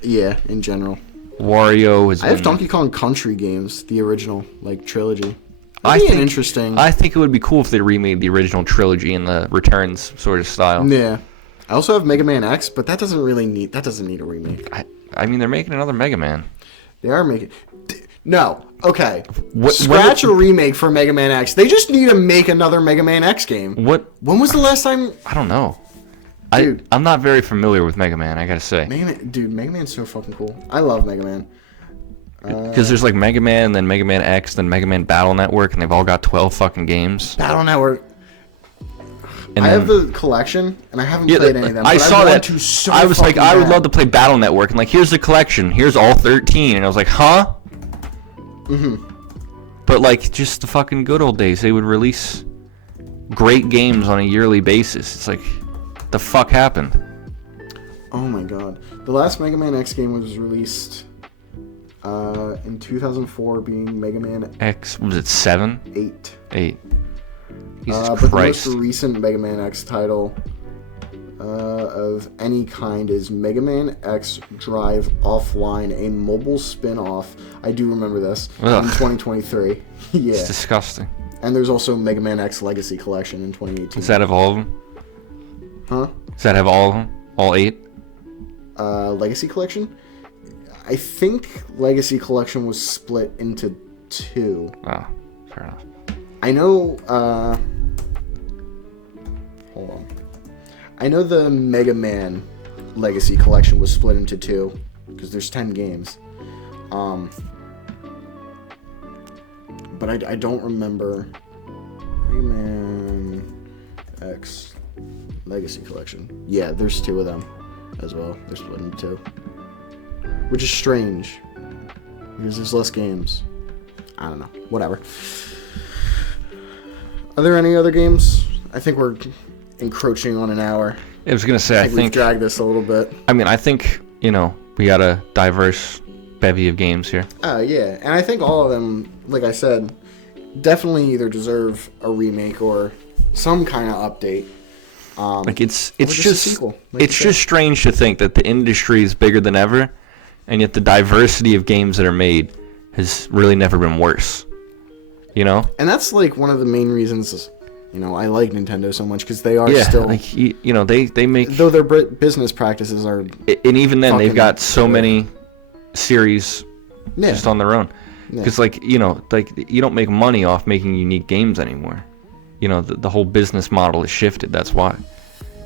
Yeah, in general. Wario is. I have Donkey Kong Country games, the original, trilogy. I think interesting. I think it would be cool if they remade the original trilogy in the Returns sort of style. Yeah. I also have Mega Man X, but that doesn't need a remake. I mean, they're making another Mega Man. They are making. No. Okay. Scratch a remake for Mega Man X. They just need to make another Mega Man X game. When was the last time? I don't know. Dude, I'm not very familiar with Mega Man, I gotta say. Mega Man's so fucking cool. I love Mega Man. Because there's Mega Man, then Mega Man X, then Mega Man Battle Network, and they've all got 12 fucking games. Battle Network. I have the collection, and I haven't played any of them. I saw that. I was bad. I would love to play Battle Network, and here's the collection. Here's all 13, and I was like, huh? But just the fucking good old days, they would release great games on a yearly basis. It's the fuck happened? Oh my god. The last Mega Man X game was released in 2004, being Mega Man X. Was it 7? 8. Jesus Christ. But the most recent Mega Man X title of any kind is Mega Man X Drive Offline, a mobile spin-off. I do remember this. Ugh. In 2023. Yeah. It's disgusting. And there's also Mega Man X Legacy Collection in 2018. Does that have all of them? Huh? Does that have all of them? All 8? Legacy Collection? I think Legacy Collection was split into 2. Oh, fair enough. I know, hold on. I know the Mega Man Legacy Collection was split into 2, because there's 10 games. But I don't remember Mega Man X Legacy Collection. Yeah, there's 2 of them as well. They're split into 2. Which is strange, because there's less games. I don't know. Whatever. Are there any other games? I think we're encroaching on an hour. I was going to say, I think we've dragged this a little bit. I mean, I think, we got a diverse bevy of games here. Yeah. And I think all of them, like I said, definitely either deserve a remake or some kind of update. It's a just sequel, like it's you just strange to think that the industry is bigger than ever, and yet the diversity of games that are made has really never been worse. You know? And that's like one of the main reasons, I like Nintendo so much, because they are still, like they make, though their business practices are, and even then they've got so good. many series just on their own. Because you don't make money off making unique games anymore. The whole business model is shifted. That's why.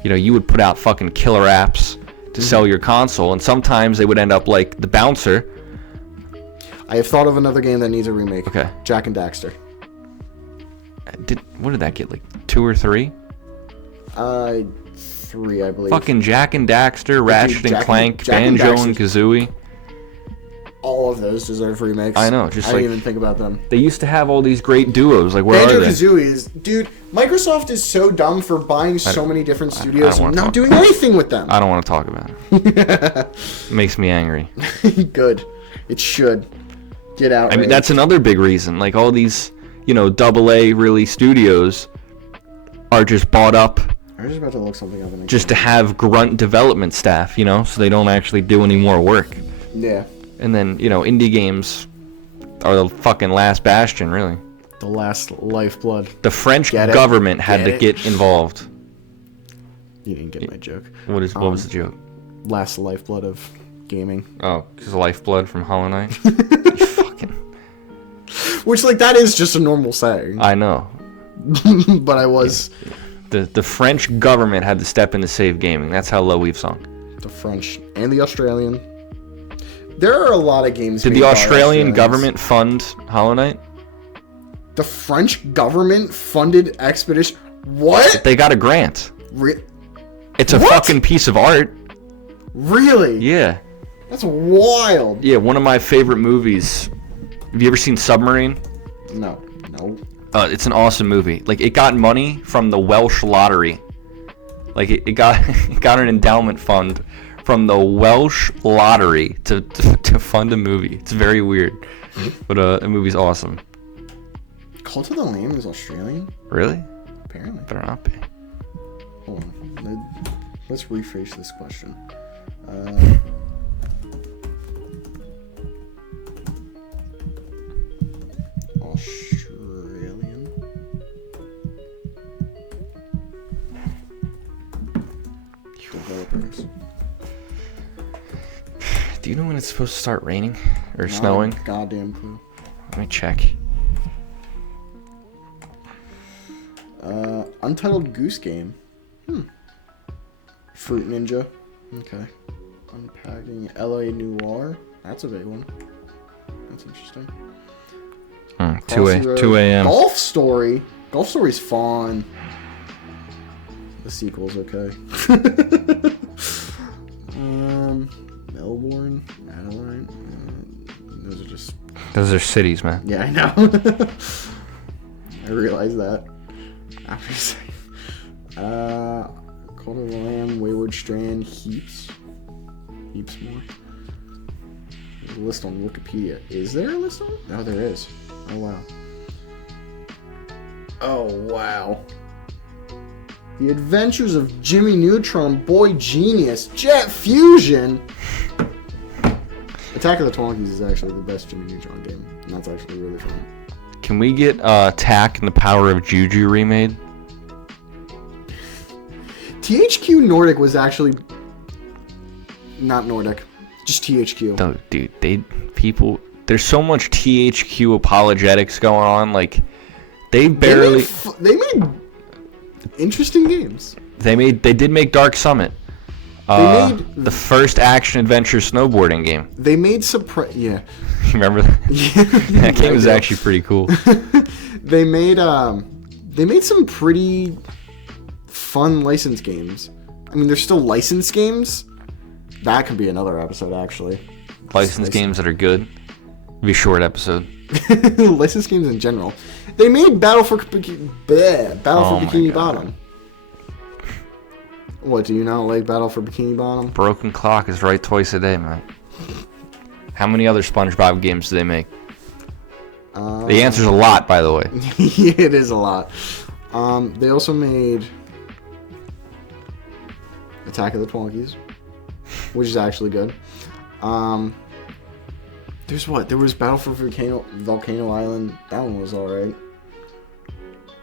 You would put out fucking killer apps to sell your console, and sometimes they would end up like the Bouncer. I have thought of another game that needs a remake. Okay. Jak and Daxter. What did that get, like 2 or 3? 3, I believe. Fucking Jak and Daxter, Ratchet and Clank, Banjo and Kazooie. All of those deserve remakes. I know, I didn't even think about them. They used to have all these great duos. Like, where are they? Banjo-Kazooie is... Dude, Microsoft is so dumb for buying so many different studios and not doing anything with them. I don't want to talk about it. It makes me angry. Good. It should. Get out. I mean, that's another big reason. Like, all these, AA really studios are just bought up I was just about to look something up. just to have grunt development staff, so they don't actually do any more work. Yeah. And then, indie games are the fucking last bastion, really. The last lifeblood. The French government had to get involved. You didn't get my joke. What was the joke? Last lifeblood of gaming. Oh, because Lifeblood from Hollow Knight? You fucking... Which, that is just a normal saying. I know. But I was... The French government had to step in to save gaming. That's how low we've sunk. The French and the Australian. There are a lot of games. Did the Australian government fund Hollow Knight? The French government funded Expedition. What? They got a grant. It's a fucking piece of art. Really? Yeah. That's wild. Yeah, one of my favorite movies. Have you ever seen Submarine? No. It's an awesome movie. Like, it got money from the Welsh lottery. Like, it got an endowment fund from the Welsh lottery to fund a movie. It's very weird, but the movie's awesome. Cult of the Lamb is Australian? Really? Apparently. Better not be. Hold on. Let's rephrase this question. Australian? Developers. Do you know when it's supposed to start raining or snowing? Goddamn clue. Let me check. Untitled Goose Game. Fruit Ninja. Okay. Unpacking LA Noir. That's a big one. That's interesting. 2 a.m. Golf Story. Golf Story's fun. The sequel's okay. Melbourne, Adelaide. Those are cities, man. Yeah, I know. I realize that. After Cult of the Lamb, Wayward Strand, heaps more. There's a list on Wikipedia. Is there a list on it? No, there is. Oh wow. The Adventures of Jimmy Neutron, Boy Genius, Jet Fusion. Attack of the Twonkies is actually the best Jimmy Neutron game, and that's actually really fun. Can we get Tak and the Power of Juju remade? THQ Nordic was actually not Nordic, just THQ. No, dude, there's so much THQ apologetics going on. Like, they barely. They made interesting games. They did make Dark Summit. They made the first action adventure snowboarding game. They made yeah. You remember that? Yeah. That game was actually pretty cool. They made some pretty fun licensed games. I mean, they're still licensed games. That could be another episode, actually. Licensed games that are good. It'd be a short episode. Licensed games in general. They made Battle for Bikini Bottom. What, do you not like Battle for Bikini Bottom? Broken Clock is right twice a day, man. How many other SpongeBob games do they make? The answer's a lot, by the way. It is a lot. They also made Attack of the Twonkies, which is actually good. There was Battle for Volcano Island. That one was alright.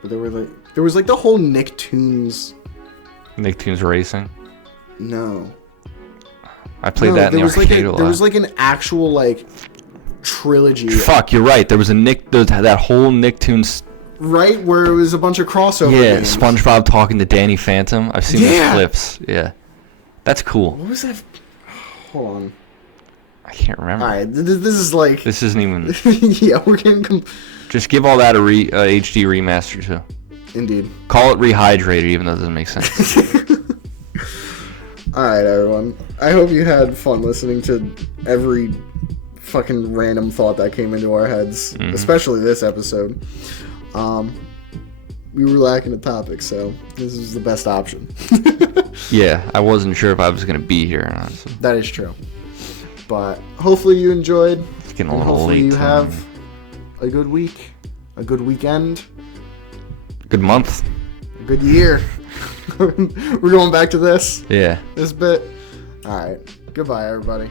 But there was like the whole Nicktoons. Nicktoons Racing? No. I played that in the arcade a lot. There was like an actual like trilogy. Fuck, you're right. There was that whole Nicktoons. Right, where it was a bunch of crossover games. SpongeBob talking to Danny Phantom. I've seen those clips. Yeah. That's cool. What was that? Hold on. I can't remember. Alright, this is like... This isn't even... Yeah, we're getting... Just give all that a HD remaster, too. Indeed. Call it Rehydrated, even though it doesn't make sense. Alright, everyone. I hope you had fun listening to every fucking random thought that came into our heads. Mm-hmm. Especially this episode. We were lacking a topic, so this is the best option. Yeah, I wasn't sure if I was going to be here or not. So. That is true. But hopefully you enjoyed. It's getting a little hopefully late. You have a good week, a good weekend, good month, a good year. We're going back to this. Yeah. This bit. All right. Goodbye, everybody.